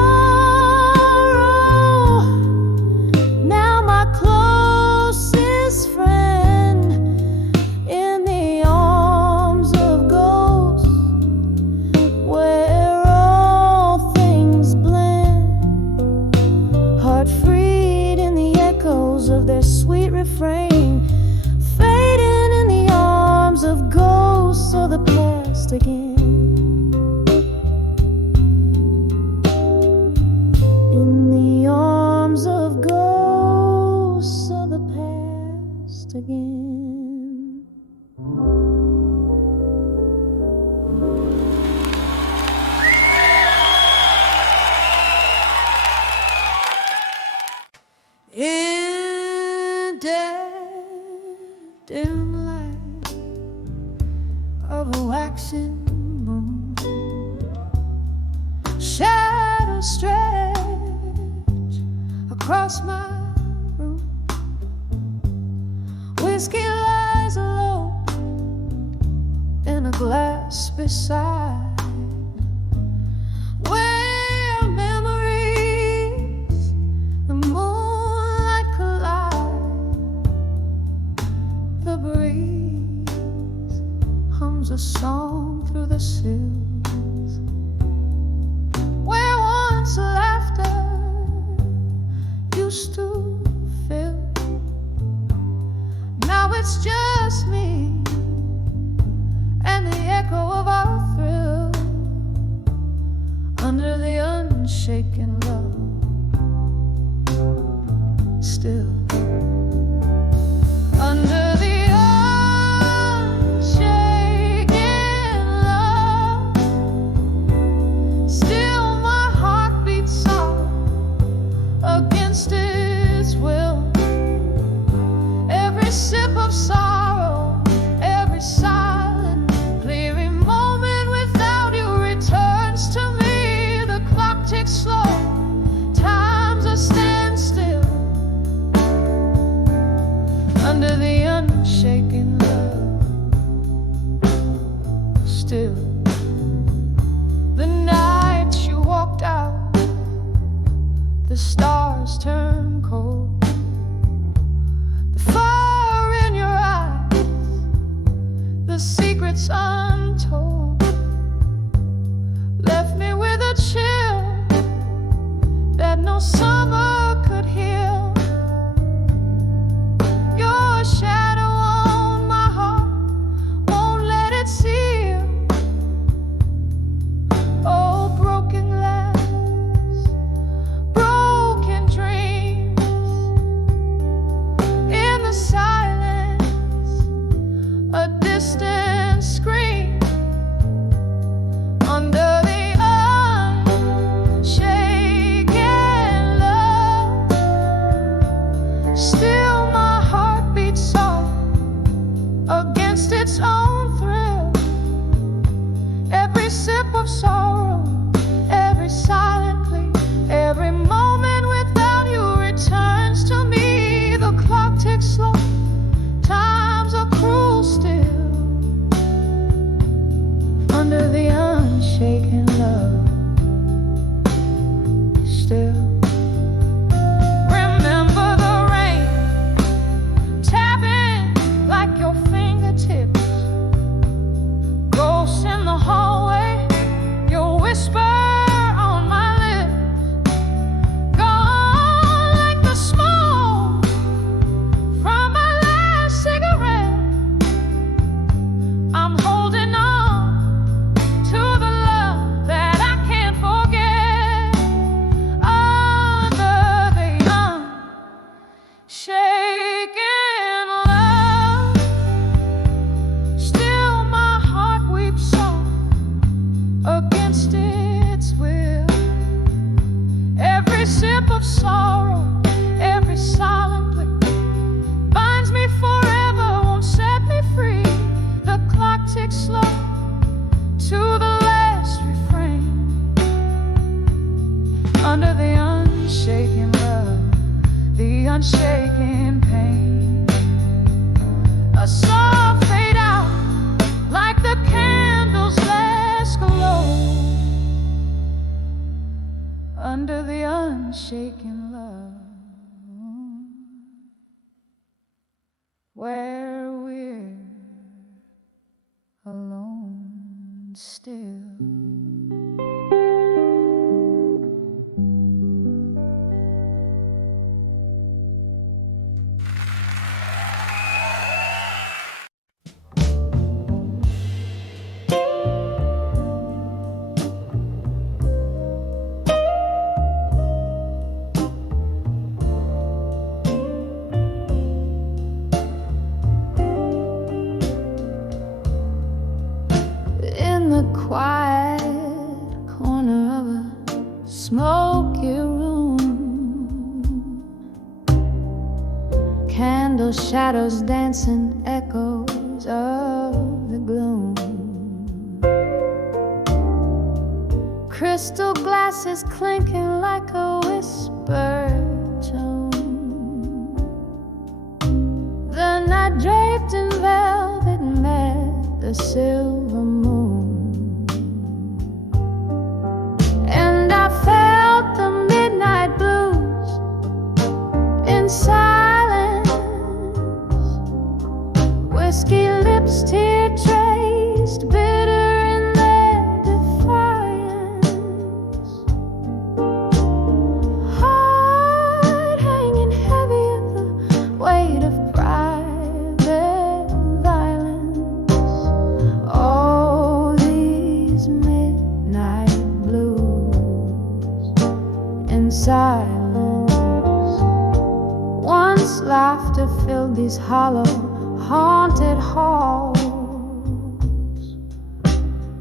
now my closest friend in the arms of ghosts, where all things blend. Heart freed in the echoes of their sweet refrain, fading in the arms of ghosts of the past again. In the arms of ghosts of the past again. In dead dim light of a waxing moon, shadows stretch across my room. Whiskey lies alone in a glass beside, where memories, the moonlight collide. The breeze hums a song through the sills, where once laughter used to fill. Now it's just me and the echo of our thrill under the unshaded unshaken love. Still under the unshaken love, still my heart beats soft against its will. Every sip of sorrow, every silent, clearing moment without you returns to me. The clock ticks slow, time's a standstill. Under the unshaken love, still. The night you walked out, the stars turn cold. The fire in your eyes, the secrets untold, left me with a chill that no summer could heal. Your shadow on my heart won't let it seal. Oh, broken glass, broken dreams, in the silence, a distant scream. Under the unshaken love, still my heart beats soft against its own thrill. Every sip of sorrow, every silent plea, every moment without you returns to me. The clock ticks slow, time's a cruel still. Under the unshaken love, still. Remember the rain tapping like your fingertips, ghosts in the hallway, your whisper on my lips, gone like the smoke from my last cigarette. I'm holding on to the love that I can't forget. Under the unshaken love, still my heart weeps soft against its will. Every sip of sorrow, every silent plea, binds me forever, won't set me free. The clock ticks slow to the last refrain. Under the unshaken love, the unshaken pain, a soft fade out like the candle's last glow. Under the unshaken love, where we're alone still. In the quiet corner of a smoky room, candle shadows dancing echoes of the gloom, crystal glasses clinking like a whispered tone. The night draped in velvet met the silver moon, and I felt the midnight blues in silence. Whiskey lips, tear traced, bitter in their defiance. Heart hanging heavy in the weight of private violence. Oh, silence. Once laughter filled these hollow, haunted halls.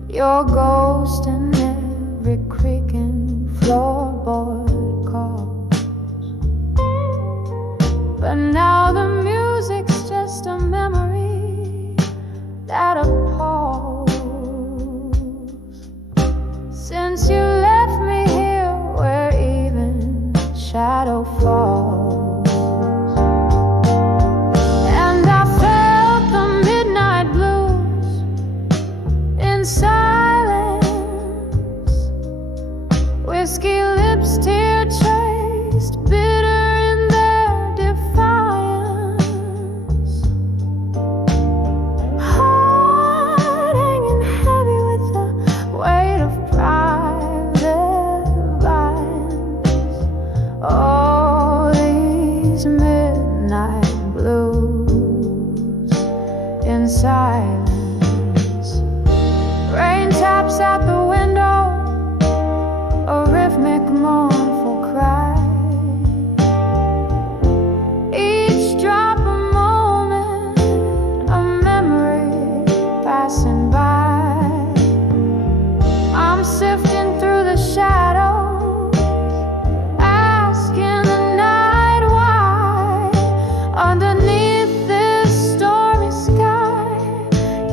Your ghost in every creaking floorboard calls. But now the music's just a memory that appalls. Since you left me here where even shadow falls, and I felt the midnight blues in silence. Whiskey lips, tear traced, bitter in their defiance. Heart hanging heavy with the weight of private violence. All these midnight blues in silence. Rain taps at the window, a rhythmic mournful cry. Each drop a moment, a memory passing by. I'm sifting through the shadows, asking the night why. Underneath this stormy sky,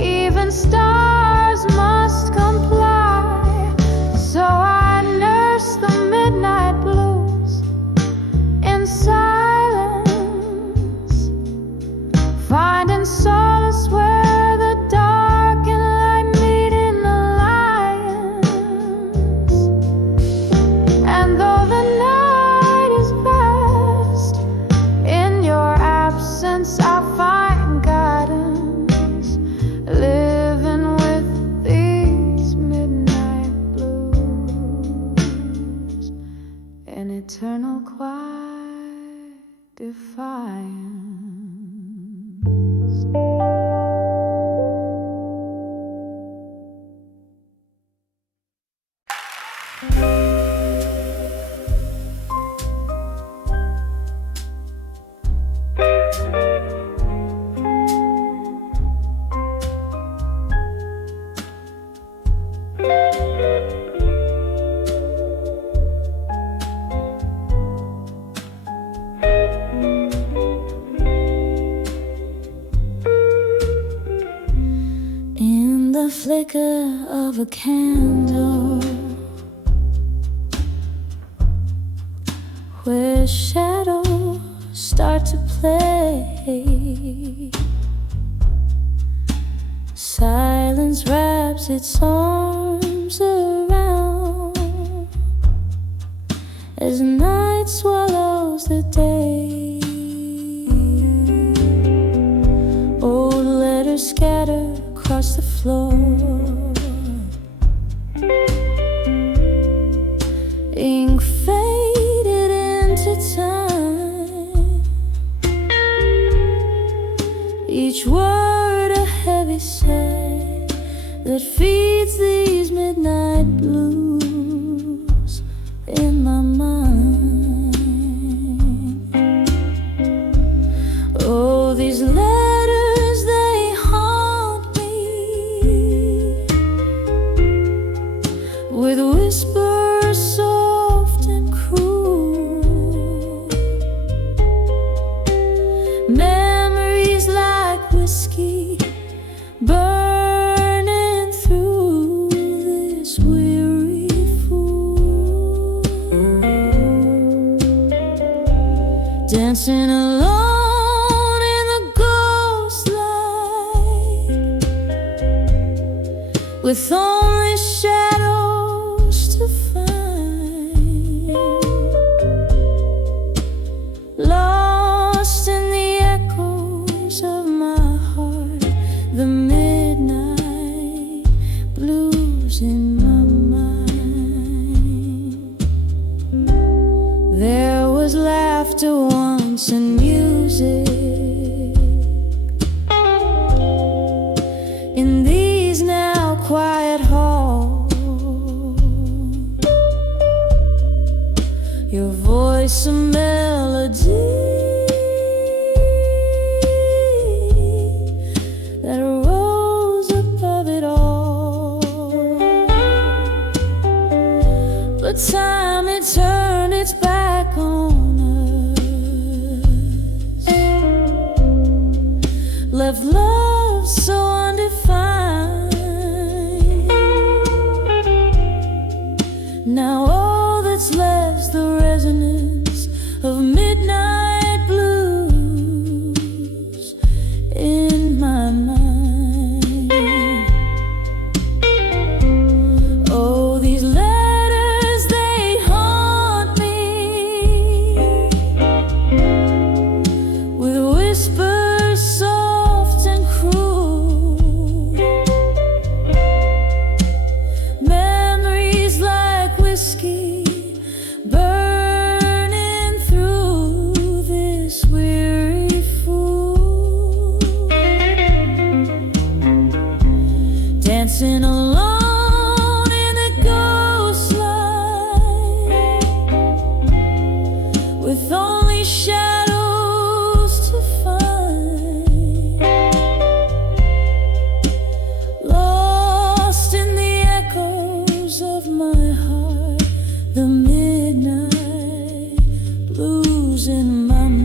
even stars must comply. So I nurse the midnight blues in silence, finding solace where the dark and light meet in alliance. And though the night is vast, in your absence I find guidance, living with these midnight blues in eternal quiet defiance. In the flicker of a candle, where shadows start to play, silence wraps its arms around as night swallows the day. Old letters scatter across the floor, ink faded into time, each word a heavy sigh that feeds these midnight blues in my mind. Oh, these letters, they haunt me with whispers soft and cruel, memories like whiskey burning through this weary fool, dancing alone in the ghost light, with only shadows to find, lost in the echoes of my heart, the midnight blues in my mind. There was laughter once and music in these now quiet halls. your voice a melody that rose above it all. But time had turned its back on us, left love so undefined. Now all that's left's the resonance of midnight blues in my mind. Oh, these letters, they haunt me with whispers soft and cruel, memories like whiskey burning through this weary fool, dancing alone in the ghost light, with only shadows to find, lost in the echoes of my heart, the midnight blues in my mind.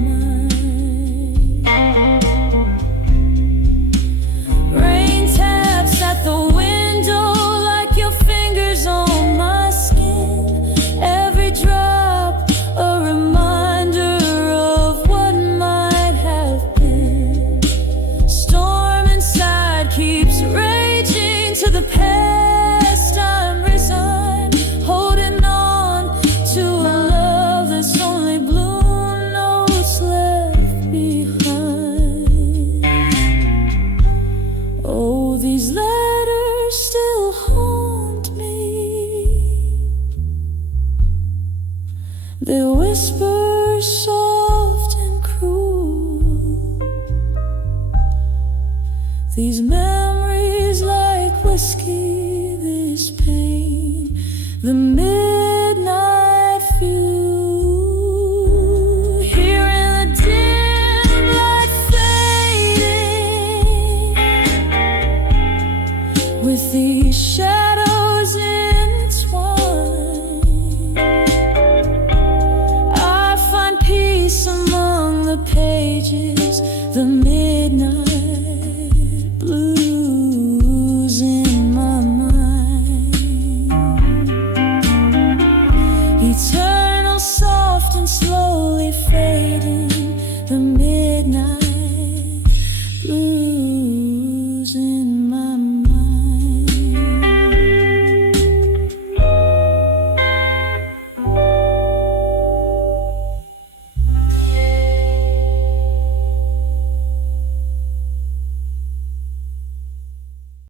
Rain taps at the window like your fingers on my skin, every drop a reminder of what might have been. Storm inside keeps raging to the past. I'm resigned, holding on to a love that's only blue notes left behind. Oh, these letters still haunt me, they whisper so